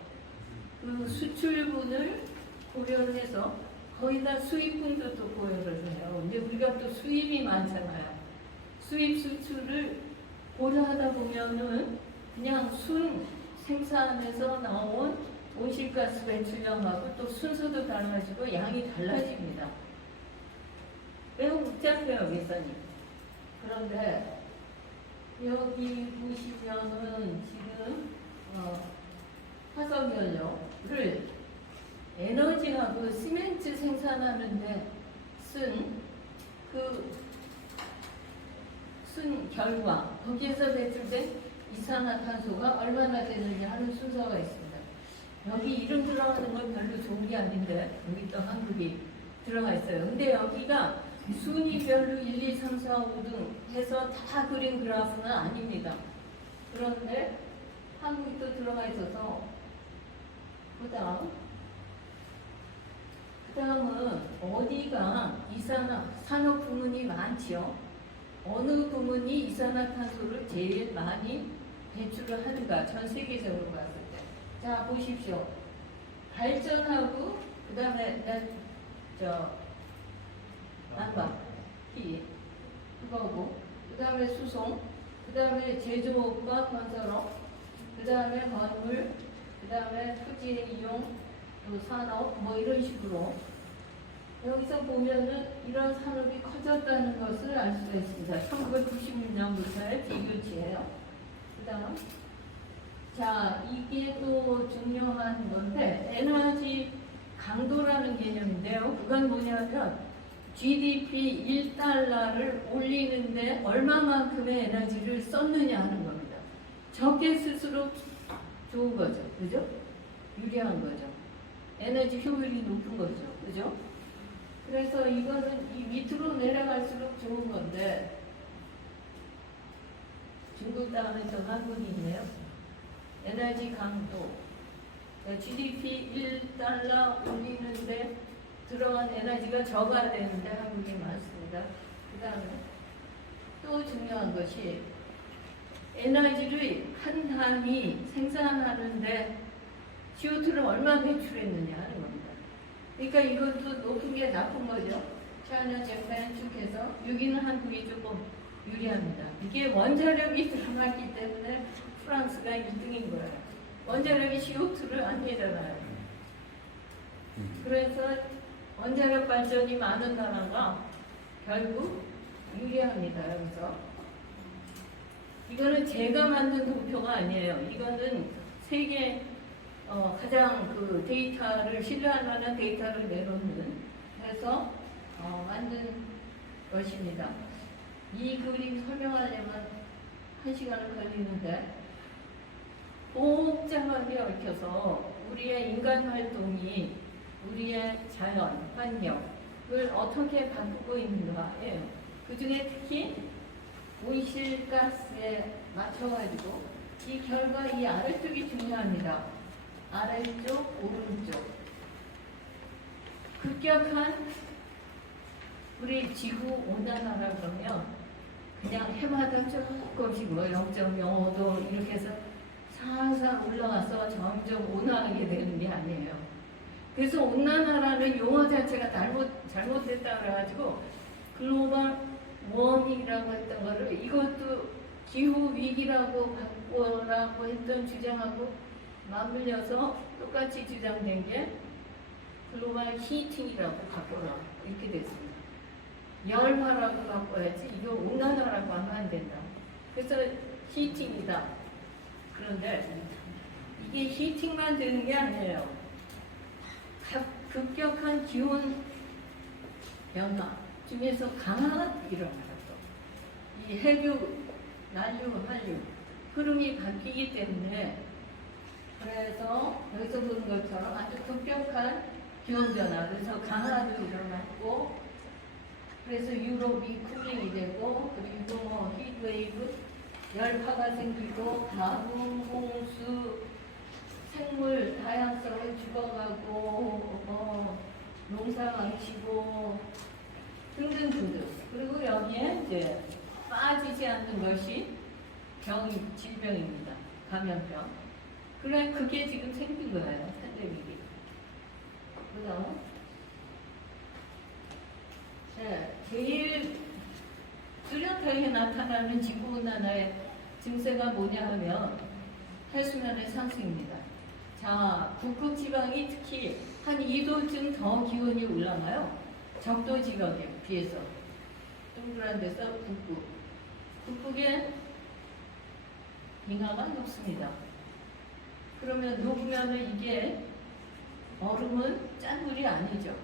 그 수출분을 고려를 해서 거의 다 수입분도 또 고려를 해요. 근데 우리가 또 수입이 많잖아요. 수입 수출을 고려하다 보면은 그냥 순 생산에서 나온 온실가스 배출량하고 또 순서도 달라지고 양이 달라집니다. 매우 복잡해요, 계산이. 그런데 여기 보시면은 지금 화석연료를 에너지하고 시멘트 생산하는데 쓴 결과, 거기에서 배출된 이산화탄소가 얼마나 되느냐 하는 순서가 있습니다. 여기 이름 들어가는 건 별로 좋은 게 아닌데 여기 또 한국이 들어가 있어요. 근데 여기가 순위별로 1, 2, 3, 4, 5등 해서 다 그린 그래프는 아닙니다. 그런데 한국이 또 들어가 있어서 그 다음은 어디가 산업 부문이 많지요? 어느 부문이 이산화탄소를 제일 많이 배출을 하는가, 전 세계적으로 봤을 때. 자, 보십시오. 발전하고 그 다음에 난방, 희 그거고, 그 다음에 수송, 그 다음에 제조업과 건설업, 그 다음에 건물, 그 다음에 토지 이용, 또 산업, 뭐 이런 식으로 여기서 보면은 이런 산업이 커졌다는 것을 알 수가 있습니다. 1996년부터의 비교치예요. 그 다음, 자, 이게 또 중요한 건데 에너지 강도라는 개념인데요. 그건 뭐냐면 GDP 1달러를 올리는데 얼마만큼의 에너지를 썼느냐 하는 겁니다. 적게 쓸수록 좋은 거죠. 그죠? 유리한 거죠. 에너지 효율이 높은 거죠. 그죠? 그래서 이거는 이 밑으로 내려갈수록 좋은 건데 중국 다음에 또 한국이 있네요. 에너지 강도. GDP 1달러 올리는데 들어간 에너지가 적어야 되는데 한국이 많습니다. 그 다음에 또 중요한 것이 에너지를 한 단위 생산하는데 CO2를 얼마 배출했느냐 하는 겁니다. 그러니까 이것도 높은 게 나쁜 거죠. 차이나 재팬 쭉 해서 여기는 한국이 조금 유리합니다. 이게 원자력이 들어갔기 때문에 프랑스가 1등인 거예요. 원자력이 CO2를 안 내잖아요. 그래서 원자력 발전이 많은 나라가 결국 유리합니다. 여기서 이거는 제가 만든 도표가 아니에요. 이거는 세계 가장 그 데이터를 신뢰할 만한 데이터를 내놓는 해서 만든 것입니다. 이 그림 설명하려면 1시간은 걸리는데 복잡하게 얽혀서 우리의 인간 활동이 우리의 자연, 환경을 어떻게 바꾸고 있는가예요. 그 중에 특히 온실가스에 맞춰가지고 이 결과 이 아래쪽이 중요합니다. 아래쪽, 오른쪽. 급격한 우리 지구 온난화라 그러면 그냥 해마다 조금씩 뭐 0.05도 이렇게 해서 살살 올라가서 점점 온화하게 되는 게 아니에요. 그래서 온난화라는 용어 자체가 잘못됐다 그래가지고 글로벌 워밍이라고 했던 거를 이것도 기후 위기라고 바꾸라고 했던 주장하고 맞물려서 똑같이 주장된 게 글로벌 히팅이라고 바꾸라 이렇게 됐습니다. 열화라고 바꿔야지 이거 온난화라고 하면 안 된다. 그래서 히팅이다. 그런데 이게 히팅만 되는 게 아니에요. 급격한 기온 변화 중에서 강화가 일어나요. 이 해류, 난류, 한류 흐름이 바뀌기 때문에 그래서 여기서 보는 것처럼 아주 급격한 기온 변화 그래서 강화도 일어났고 그래서 유럽이 쿨링이 되고 그리고 뭐 히트웨이브 열파가 생기고 가뭄, 홍수 생물 다양성을 죽어가고 농사 망치고 등등등등. 그리고 여기에 이제 빠지지 않는 것이 질병입니다. 감염병. 그래 그게 지금 생긴 거예요. 팬데믹이. 그다음 제일 뚜렷하게 나타나는 지구온난화의 증세가 뭐냐 하면 해수면의 상승입니다. 자, 북극 지방이 특히 한 2도쯤 더 기온이 올라가요. 적도 지역에 비해서. 동그란 데서 북극. 북극에 빙하가 녹습니다. 그러면 녹으면 이게 얼음은 짠 물이 아니죠.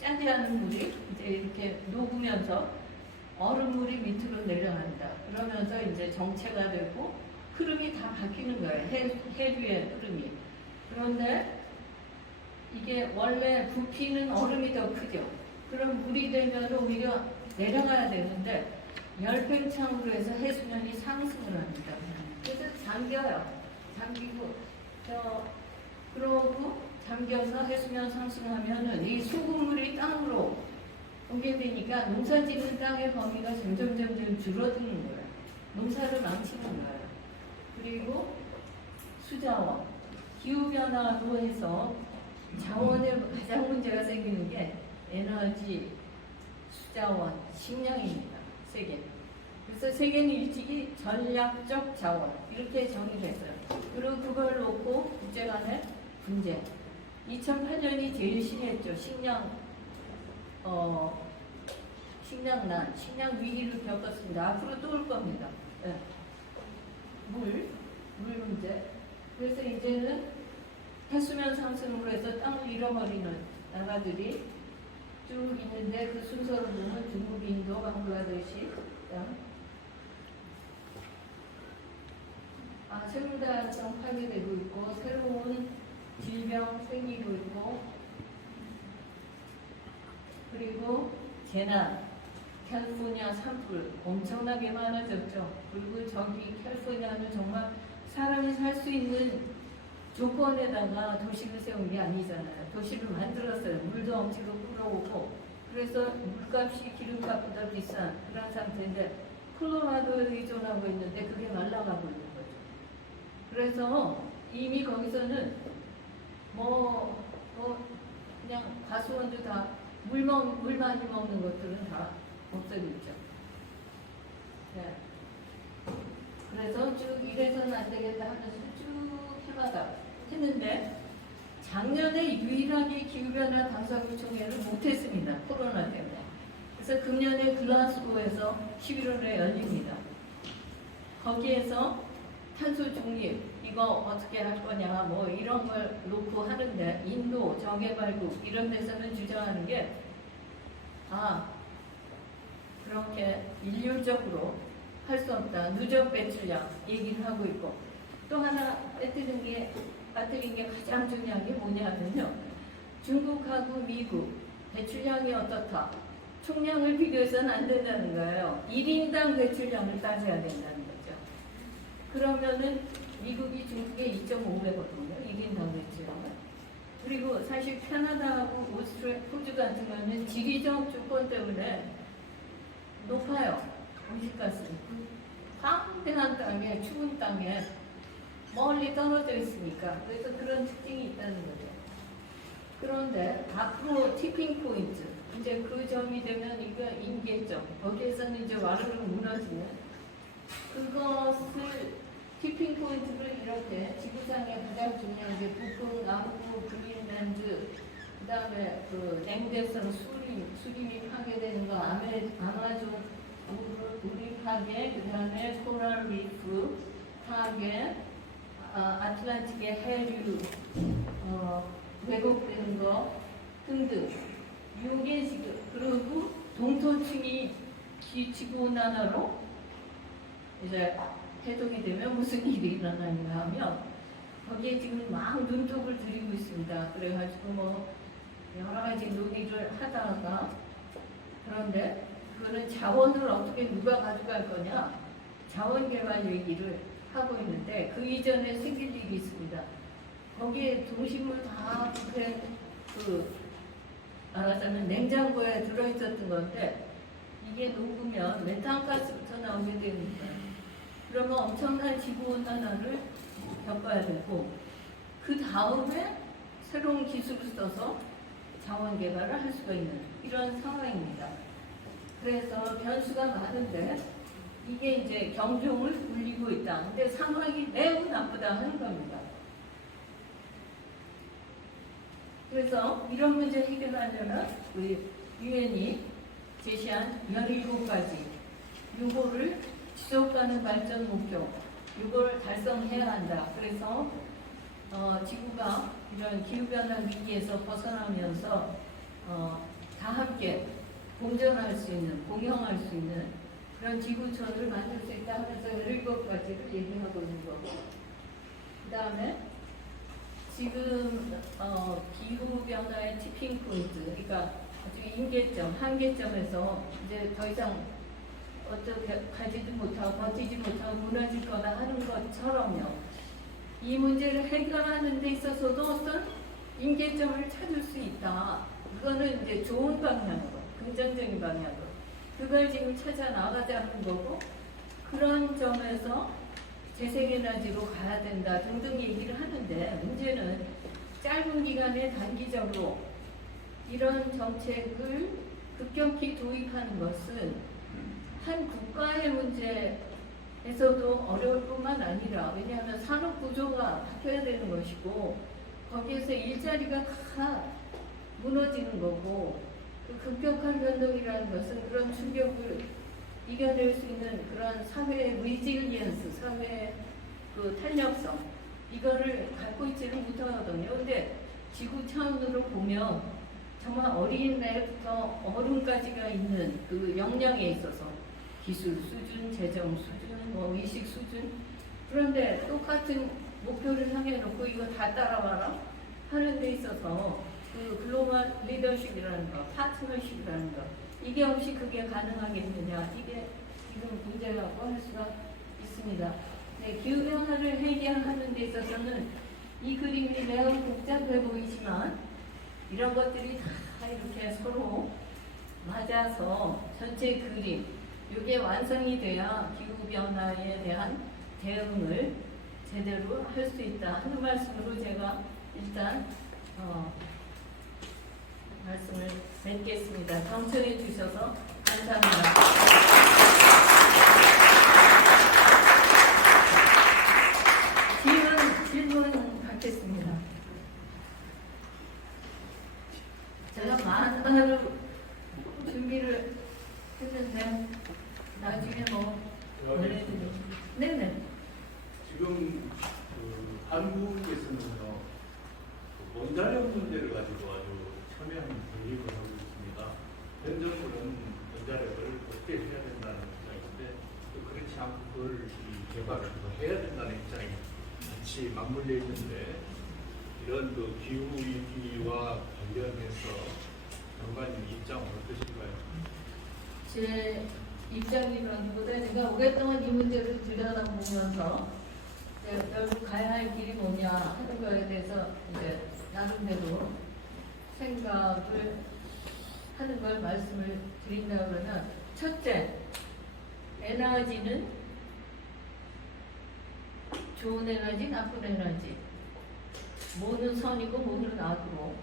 짜지 않은 물이 이제 이렇게 녹으면서 얼음물이 밑으로 내려간다. 그러면서 이제 정체가 되고 흐름이 다 바뀌는 거예요. 해류의 흐름이. 그런데 이게 원래 부피는 얼음이 더 크죠. 그럼 물이 되면 오히려 내려가야 되는데 열팽창으로 해서 해수면이 상승을 합니다. 그래서 잠겨요. 잠기고 그러고 잠겨서 해수면 상승하면은 이 수돗물이 땅으로 오게 되니까 농사 짓는 땅의 범위가 점점 줄어드는 거예요. 농사를 망치는 거예요. 그리고 수자원, 기후변화로 해서 자원에 가장 문제가 생기는 게 에너지, 수자원, 식량입니다. 세계. 그래서 세계는 일찍이 전략적 자원 이렇게 정의했어요. 그리고 그걸 놓고 국제 간의 분쟁. 2008년이 제일 심했죠. 식량난, 식량 위기를 겪었습니다. 앞으로 또 올 겁니다. 네. 물 문제. 그래서 이제는 해수면 상승으로 해서 땅을 잃어버리는 나라들이 쭉 있는데 그 순서로 보면 중국, 인도, 방글라데시, 생물다양성 파괴되고 있고 새로운 질병 생기고 있고 그리고 재난, 캘리포니아 산불 엄청나게 많아졌죠. 그리고 저기 캘리포니아는 정말 사람이 살 수 있는 조건에다가 도시를 세운 게 아니잖아요. 도시를 만들었어요. 물도 엄지로 끌어오고 그래서 물값이 기름값보다 비싼 그런 상태인데 콜로라도에 의존하고 있는데 그게 말라가고 있는 거죠. 그래서 이미 거기서는 그냥 과수원도 다 물 많이 먹는 것들은 다 없어지고 있죠. 네. 그래서 쭉 이래서는 안 되겠다 하면서 쭉 해마다 했는데 작년에 유일하게 기후변화 당사국총회를 못했습니다. 코로나 때문에. 그래서 금년에 글라스고에서 11월에 열립니다. 거기에서 탄소 중립 이거 어떻게 할 거냐 뭐 이런 걸 놓고 하는데 인도 저개발국 이런 데서는 주장하는 게 그렇게 일률적으로 할 수 없다. 누적 배출량 얘기를 하고 있고 또 하나 빠뜨린 게 가장 중요한 게 뭐냐면요. 중국하고 미국 배출량이 어떻다. 총량을 비교해서는 안 된다는 거예요. 1인당 배출량을 따져야 된다는 거죠. 그러면은 미국이 중국에 2.5배거든요. 1인당 배출량은. 그리고 사실 캐나다하고 호주 같은 경우는 지리적 조건 때문에 높아요. 온실가스. 광대한 땅에, 추운 땅에 멀리 떨어져 있으니까. 그래서 그런 특징이 있다는 거죠. 그런데 앞으로 티핑 포인트. 이제 그 점이 되면 이거 임계점. 거기에서는 이제 와르르 무너지는 그것을 티핑 포인트를 이렇게 지구상에 가장 중요한 게 북극, 남극, 그린랜드, 그 다음에 그 냉대성 수림이 파괴되는 거, 아마존 우리 파괴, 그 다음에 코랄 리프 파괴, 아틀란틱의 해류 왜곡되는 거 등등. 이게 지금 그리고 동토층이 지구온난화로 이제 해독이 되면 무슨 일이 일어나냐 하면 거기에 지금 막 눈독을 들이고 있습니다. 그래가지고 뭐 여러 가지 논의를 하다가 그런데 그거는 자원을 어떻게 누가 가져갈 거냐 자원 개발 얘기를 하고 있는데 그 이전에 생길 일이 있습니다. 거기에 동식물 다 말하자면 냉장고에 들어있었던 건데 이게 녹으면 메탄가스부터 나오게 됩니다. 그러면 엄청난 지구온난화를 겪어야 되고 그 다음에 새로운 기술을 써서 자원 개발을 할 수가 있는 이런 상황입니다. 그래서 변수가 많은데 이게 이제 경종을 울리고 있다. 근데 상황이 매우 나쁘다 하는 겁니다. 그래서 이런 문제 해결하려면 우리 유엔이 제시한 17가지 요거를 지속가능 발전 목표 이걸 달성해야 한다. 그래서 지구가 이런 기후변화 위기에서 벗어나면서 다 함께 공존할 수 있는, 공영할 수 있는 그런 지구촌을 만들 수 있다 하면서 17가지를 얘기하고 있는 거고 그 다음에 지금 기후변화의 티핑 포인트 그러니까 임계점, 한계점에서 이제 더 이상 어떻게 가지도 못하고 버티지 못하고 무너질 거다 하는 것처럼요. 이 문제를 해결하는 데 있어서도 어떤 임계점을 찾을 수 있다. 그거는 이제 좋은 방향으로, 긍정적인 방향으로. 그걸 지금 찾아 나가자는 거고 그런 점에서 재생에너지로 가야 된다 등등 얘기를 하는데 문제는 짧은 기간에 단기적으로 이런 정책을 급격히 도입하는 것은 한 국가의 문제에서도 어려울 뿐만 아니라, 왜냐하면 산업 구조가 바뀌어야 되는 것이고 거기에서 일자리가 다 무너지는 거고, 그 급격한 변동이라는 것은 그런 충격을 이겨낼 수 있는 그런 사회의 리질리언스, 사회의 그 탄력성, 이거를 갖고 있지를 못하거든요. 근데 지구 차원으로 보면 정말 어린 애부터 어른까지가 있는 그 역량에 있어서 기술 수준, 재정 수준, 뭐 의식 수준, 그런데 똑같은 목표를 향해 놓고 이거 다 따라와라 하는 데 있어서 그 글로벌 리더십이라는 거, 파트너십이라는 거, 이게 없이 그게 가능하겠느냐, 이게 지금 문제라고 할 수가 있습니다. 네, 기후변화를 해결하는 데 있어서는 이 그림이 매우 복잡해 보이지만 이런 것들이 다 이렇게 서로 맞아서 전체 그림, 이게 완성이 돼야 기후변화에 대한 대응을 제대로 할 수 있다 하는 말씀으로 제가 일단 말씀을 맺겠습니다. 경청해 주셔서 감사합니다. 질문 받겠습니다. 제가 많은 준비를 했는데 나중에 뭐 보내드리고. 네네. 지금 그 한국에서는요, 그 원자력 문제를 가지고 아주 첨예한 대립을 하고 있습니다. 현 정부는 원자력을 억제해야 된다는 입장인데, 또 그렇지 않고 그걸 이 개발을 더 해야 된다는 입장이 같이 맞물려 있는데, 이런 그 기후 위기와 관련해서 장관님 입장은 어떠신가요? 제 입장이라기보다 제가 오랫동안 이 문제를 들여다보면서 결국 가야 할 길이 뭐냐 하는 거에 대해서 이제 나름대로 생각을 하는 걸 말씀을 드린다 그러면, 첫째, 에너지는 좋은 에너지, 나쁜 에너지, 뭐는 선이고 뭐는 악으로,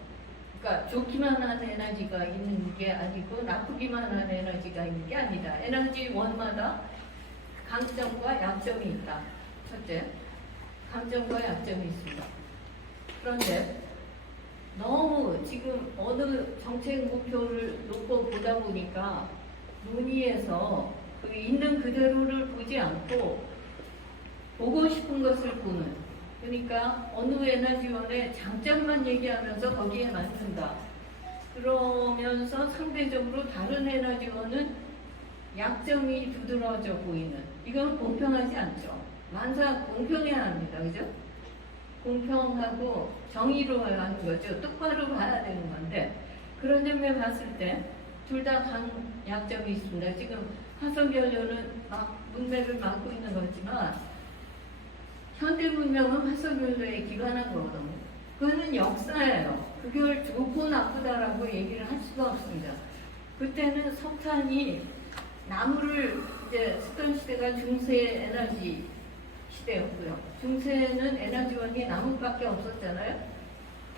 그러니까 좋기만 한 에너지가 있는 게 아니고 나쁘기만 한 에너지가 있는 게 아니다. 에너지 원마다 강점과 약점이 있다. 첫째, 강점과 약점이 있습니다. 그런데 너무 지금 어느 정책 목표를 놓고 보다 보니까 논의에서 그 있는 그대로를 보지 않고 보고 싶은 것을 보는, 그러니까 어느 에너지원의 장점만 얘기하면서 거기에 맞는다. 그러면서 상대적으로 다른 에너지원은 약점이 두드러져 보이는, 이건 공평하지 않죠. 만사 공평해야 합니다. 그죠? 공평하고 정의로워야 하는 거죠. 똑바로 봐야 되는 건데, 그런 점에 봤을 때 둘 다 약점이 있습니다. 지금 화석연료는 문맥을 막고 있는 거지만 현대 문명은 화석연료에 기반한 거거든요. 그거는 역사예요. 그걸 좋고 나쁘다라고 얘기를 할 수가 없습니다. 그때는 석탄이 나무를 이제 쓰던 시대가 중세 에너지 시대였고요. 중세는 에너지원이 나무밖에 없었잖아요.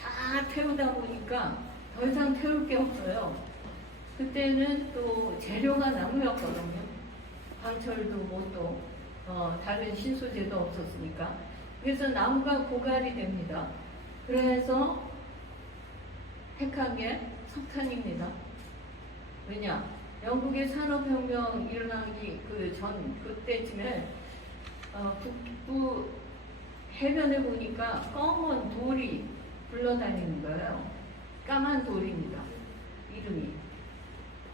다 태우다 보니까 더 이상 태울 게 없어요. 그때는 또 재료가 나무였거든요. 광철도 뭐 또 다른 신소재도 없었으니까. 그래서 나무가 고갈이 됩니다. 그래서 택한 게 석탄입니다. 왜냐? 영국의 산업혁명 일어나기 그때쯤에 북부 해변에 보니까 검은 돌이 굴러다니는 거예요. 까만 돌입니다. 이름이.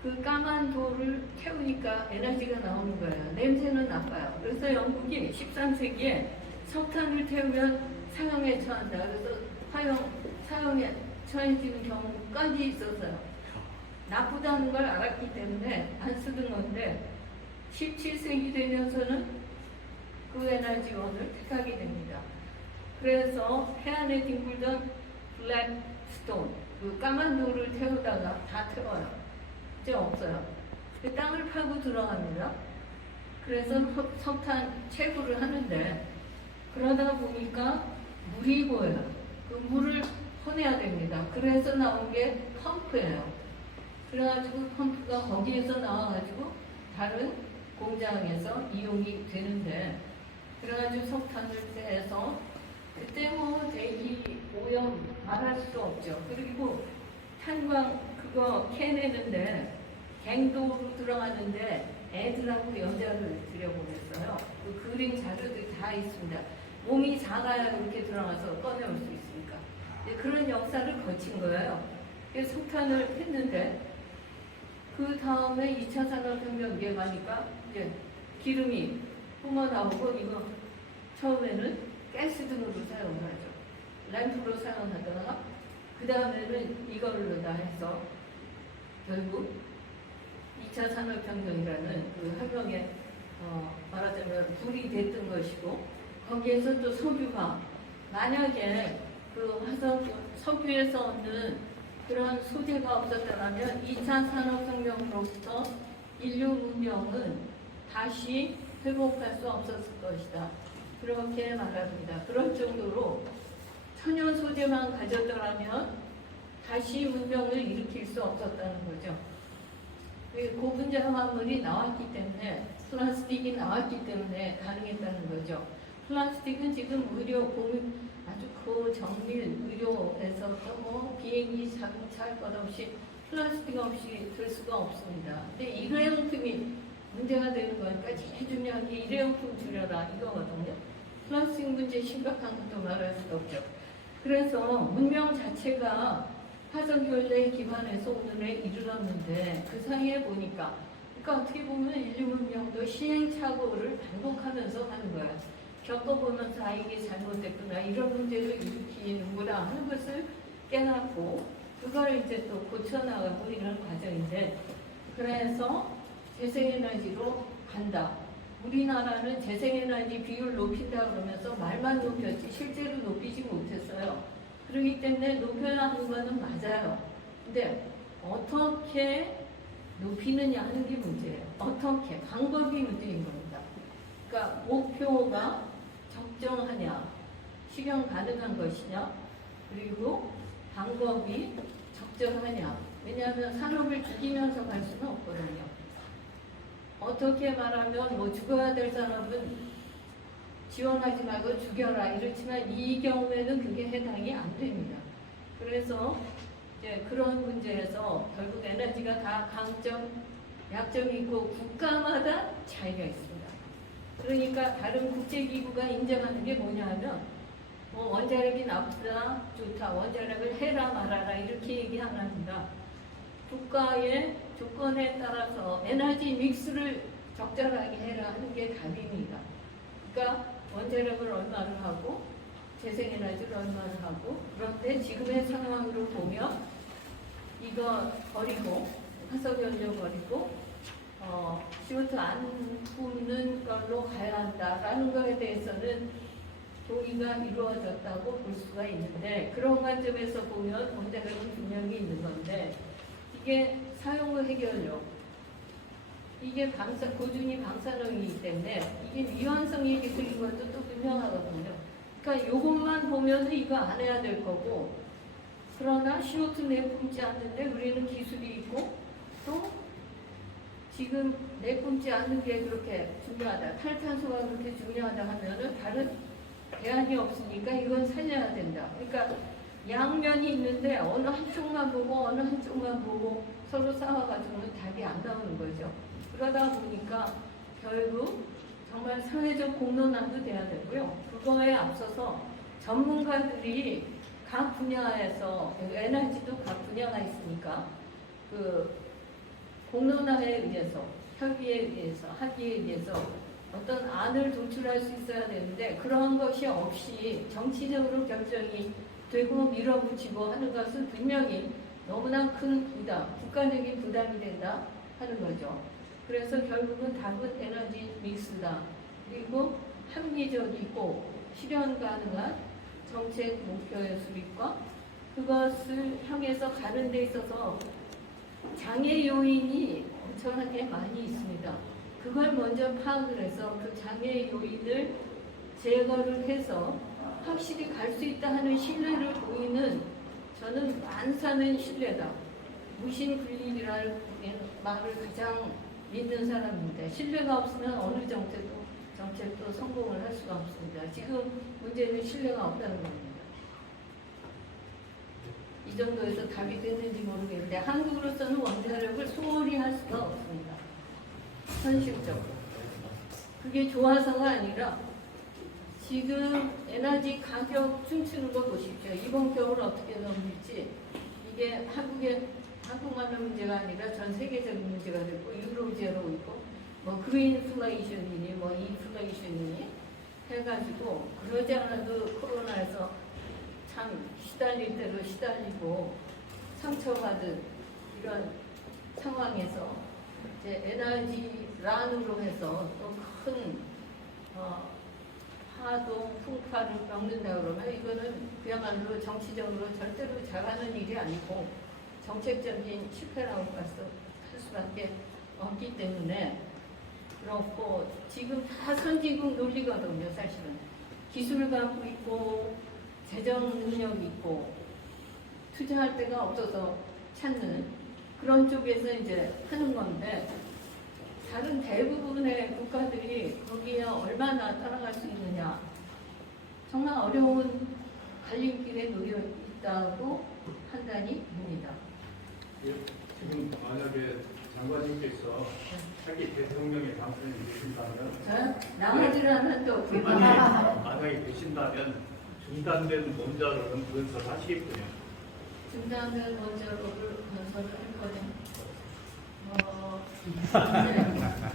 그 까만 돌을 태우니까 에너지가 나오는 거예요. 냄새는 나빠요. 그래서 영국이 13세기에 석탄을 태우면 사형에 처한다. 그래서 사형에 처해지는 경우까지 있었어요. 나쁘다는 걸 알았기 때문에 안 쓰던 건데 17세기 되면서는 그 에너지원을 택하게 됩니다. 그래서 해안에 뒹굴던 블랙스톤, 그 까만 돌을 태우다가 다 태워요. 이제 없어요. 그 땅을 파고 들어갑니다. 그래서 석탄 채굴을 하는데, 그러다 보니까 물이 보여요. 그 물을 퍼내야 됩니다. 그래서 나온 게 펌프예요. 그래가지고 펌프가 거기에서 나와가지고 다른 공장에서 이용이 되는데, 그래가지고 석탄을 떼서 그때 뭐 대기 오염 말할 수 없죠. 그리고 탄광 그거 캐내는데 갱도로 들어가는데 애들하고 여자를 들여보냈어요. 그 그림 자료들이 다 있습니다. 몸이 작아야 이렇게 들어가서 꺼내올 수 있으니까. 그런 역사를 거친 거예요. 그래서 석탄을 했는데 그 다음에 2차 산업혁명 이해가니까 이제 기름이 뿜어나오고 이거 처음에는 가스 등으로 사용하죠. 램프로 사용하다가 그 다음에는 이걸로 다 해서 결국 2차 산업혁명이라는 그 혁명에 말하자면 불이 됐던 것이고, 거기에서 또 석유가 만약에 그 화석 석유에서 얻는 그런 소재가 없었다면 2차 산업혁명으로부터 인류 문명은 다시 회복할 수 없었을 것이다. 그렇게 말합니다. 그럴 정도로 천연 소재만 가졌더라면 다시 문명을 일으킬 수 없었다는 거죠. 고분자 화합물이 나왔기 때문에, 플라스틱이 나왔기 때문에 가능했다는 거죠. 플라스틱은 지금 의료 아주 고정밀 의료에서부터 뭐 비행기, 자동차 할 것 없이 플라스틱 없이 될 수가 없습니다. 근데 일회용품이 문제가 되는 거니까 제일 중요한 게 일회용품 줄여라 이거거든요. 플라스틱 문제 심각한 것도 말할 수 없죠. 그래서 문명 자체가 화석연료에 기반해서 오늘에 이르렀는데 그 사이에 보니까, 그러니까 어떻게 보면 인류 문명도 시행착오를 반복하면서 하는 거야. 겪어보면서 이게 잘못됐구나, 이런 문제를 일으키는구나 하는 것을 깨닫고 그걸 이제 또 고쳐나가고 이런 과정인데, 그래서 재생에너지로 간다. 우리나라는 재생에너지 비율 높인다 그러면서 말만 높였지 실제로 높이지 못했어요. 그렇기 때문에 높여야 하는 거는 맞아요. 근데 어떻게 높이느냐 하는 게 문제예요. 어떻게, 방법이 문제인 겁니다. 그러니까 목표가 적정하냐, 실현 가능한 것이냐, 그리고 방법이 적절하냐. 왜냐하면 산업을 죽이면서 갈 수는 없거든요. 어떻게 말하면 뭐 죽어야 될 산업은 지원하지 말고 죽여라 이렇지만 이 경우에는 그게 해당이 안 됩니다. 그래서 이제 그런 문제에서 결국 에너지가 다 강점, 약점이 있고 국가마다 차이가 있습니다. 그러니까 다른 국제기구가 인정하는 게 뭐냐면 뭐 원자력이 나쁘다, 좋다, 원자력을 해라 말아라 이렇게 얘기 안 합니다. 국가의 조건에 따라서 에너지 믹스를 적절하게 해라 하는 게 답입니다. 그러니까 원자력을 얼마를 하고 재생에너지를 얼마를 하고, 그런데 지금의 상황으로 보면 이거 버리고 화석연료 버리고 CO2 안 뿜는 걸로 가야 한다라는 거에 대해서는 동의가 이루어졌다고 볼 수가 있는데, 그런 관점에서 보면 원자력은 분명히 있는 건데, 이게 사용후 해결료, 이게 고준위 방사능이기 때문에 이게 위헌성이 기술인 것도 또 분명하거든요. 그러니까 이것만 보면 이거 안 해야 될 거고, 그러나 CO2 내뿜지 않는데 우리는 기술이 있고 또 지금 내뿜지 않는 게 그렇게 중요하다, 탈탄소가 그렇게 중요하다 하면은 다른 대안이 없으니까 이건 살려야 된다. 그러니까 양면이 있는데 어느 한쪽만 보고 어느 한쪽만 보고 서로 싸워가지고는 답이 안 나오는 거죠. 그러다 보니까 결국 정말 사회적 공론화도 돼야 되고요. 그거에 앞서서 전문가들이 각 분야에서, 에너지도 각 분야가 있으니까 그 공론화에 의해서, 협의에 의해서, 합의에 의해서 어떤 안을 도출할 수 있어야 되는데, 그런 것이 없이 정치적으로 결정이 되고 밀어붙이고 하는 것은 분명히 너무나 큰 부담, 국가적인 부담이 된다 하는 거죠. 그래서 결국은 답은 에너지 믹스다. 그리고 합리적이고 실현 가능한 정책 목표의 수립과 그것을 향해서 가는 데 있어서 장애 요인이 엄청나게 많이 있습니다. 그걸 먼저 파악을 해서 그 장애 요인을 제거를 해서 확실히 갈 수 있다 하는 신뢰를 보이는 저는 만사는 신뢰다. 무신불립이라는 말을 가장 믿는 사람인데 신뢰가 없으면 어느 정책도 성공을 할 수가 없습니다. 지금 문제는 신뢰가 없다는 겁니다. 이 정도에서 답이 됐는지 모르겠는데 한국으로서는 원자력을 소홀히 할 수가 없습니다. 현실적으로. 그게 좋아서가 아니라 지금 에너지 가격 춤추는 거 보십시오. 이번 겨울 어떻게 넘길지 이게 한국만의 문제가 아니라 전 세계적인 문제가 됐고 유로제로 있고 뭐 그린플레이션이니 뭐 인플레이션이니 해가지고 그러지 않아도 코로나에서 참 시달릴 대로 시달리고 상처받은 이런 상황에서 이제 에너지란으로 해서 또 큰 파동, 풍파를 겪는다 그러면 이거는 그야말로 정치적으로 절대로 잘하는 일이 아니고 정책적인 실패라고 할 수밖에 없기 때문에 그렇고 지금 다 선진국 논리거든요. 사실은 기술을 갖고 있고 재정 능력이 있고 투자할 데가 없어서 찾는 그런 쪽에서 이제 하는 건데 다른 대부분의 국가들이 거기에 얼마나 따라갈 수 있느냐 정말 어려운 갈림길에 놓여 있다고 판단이 됩니다. 지금 만약에 장관님께서 차기 대통령에 당선이 되신다면 나머지는 한도 없고 만약에 되신다면 중단된 원자로는 건설하시겠군요. 중단된 원자로를 건설을 했거든요.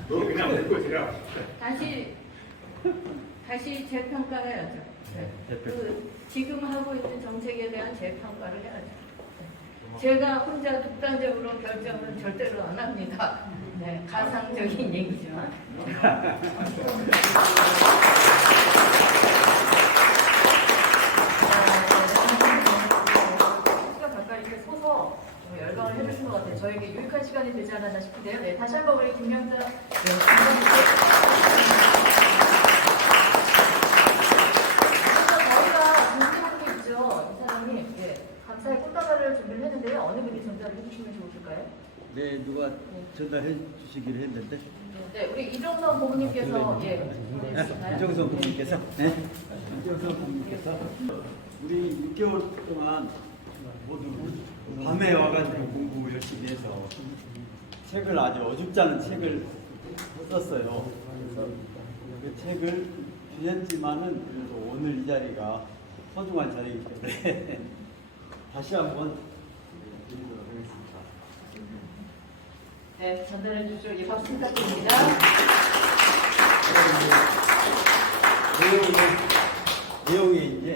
너 그냥 듣고 제가 다시 재평가를 해야죠. 그 지금 하고 있는 정책에 대한 재평가를 해야죠. 제가 혼자 독단적으로 결정은 절대로 안 합니다. 네, 가상적인 얘기지만. 시간 가까이 이렇게 서서 열강을 해주신 것 같아요. 저에게 유익한 시간이 되지 않았나 싶은데요. 네, 다시 한번 우리 김영자 저희가 준비하고 있죠. 이 사람이 감사의 꽃다발을 준비를 했는데요. 어느 분이 전달을 해주시면 좋으실까요? 네, 누가 전달해 주시기로 했는데. 네, 우리 이종선 고문님께서 보내주시나요? 이정선 부님께서. 네. 이정선 부님께서 우리 6개월 동안 모두 밤에 와가지고 공부 열심히 해서 책을 아주 어줍지 않은 책을 썼어요. 그래서 그 책을 주셨지만은 그래도 오늘 이 자리가 소중한 자리이기 때문에 다시 한번 드리도록 하겠습니다. 네, 전달해 주시죠. 예, 박수 부탁드립니다. 내용이 이제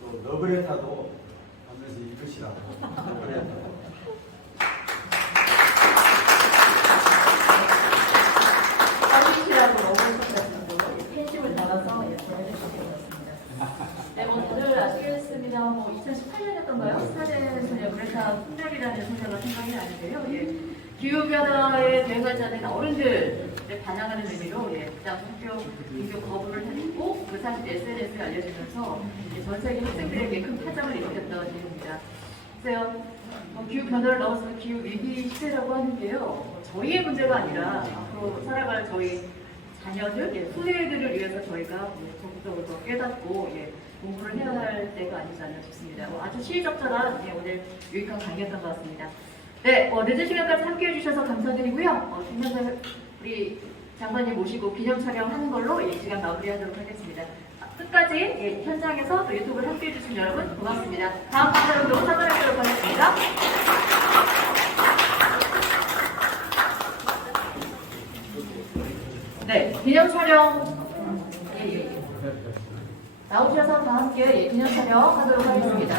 또 러브레타도 하면서 읽으시라고. 러브레타. 서비스라고 너무 팬심을 담아서 전해주시는 것 같습니다. 네, 오늘 아시겠습니다. 2018년이었던가요? 스타덴 소녀 그레타 툰베리라는 소녀가 생각이 나는데요. 기후변화에 대응하자는 어른들을 반영하는 의미로 부당 학교 등교 거부를 했고 그 사실 SNS에 알려지면서 전 세계 학생들에게 큰 파장을 일으켰던 일입니다. 글쎄요, 기후변화를 넘어서 기후위기 시대라고 하는데요. 저희의 문제가 아니라 앞으로 살아갈 저희 자녀들, 후대들을 위해서 저희가 적극적으로 더 깨닫고 공부를 해야 할 때가 아니지 않나 싶습니다. 아주 시의적절한 오늘 유익한 강의였던 것 같습니다. 네, 늦은 시간까지 함께해 주셔서 감사드리고요. 김영자 우리 장관님 모시고 기념 촬영하는 걸로 이 시간 마무리하도록 하겠습니다. 끝까지 현장에서 또 유튜브를 함께해 주신 여러분 고맙습니다. 다음 방송으로 찾아뵙도록 하겠습니다. 네, 기념 촬영 나오셔서 다 함께 기념 촬영 하도록 하겠습니다.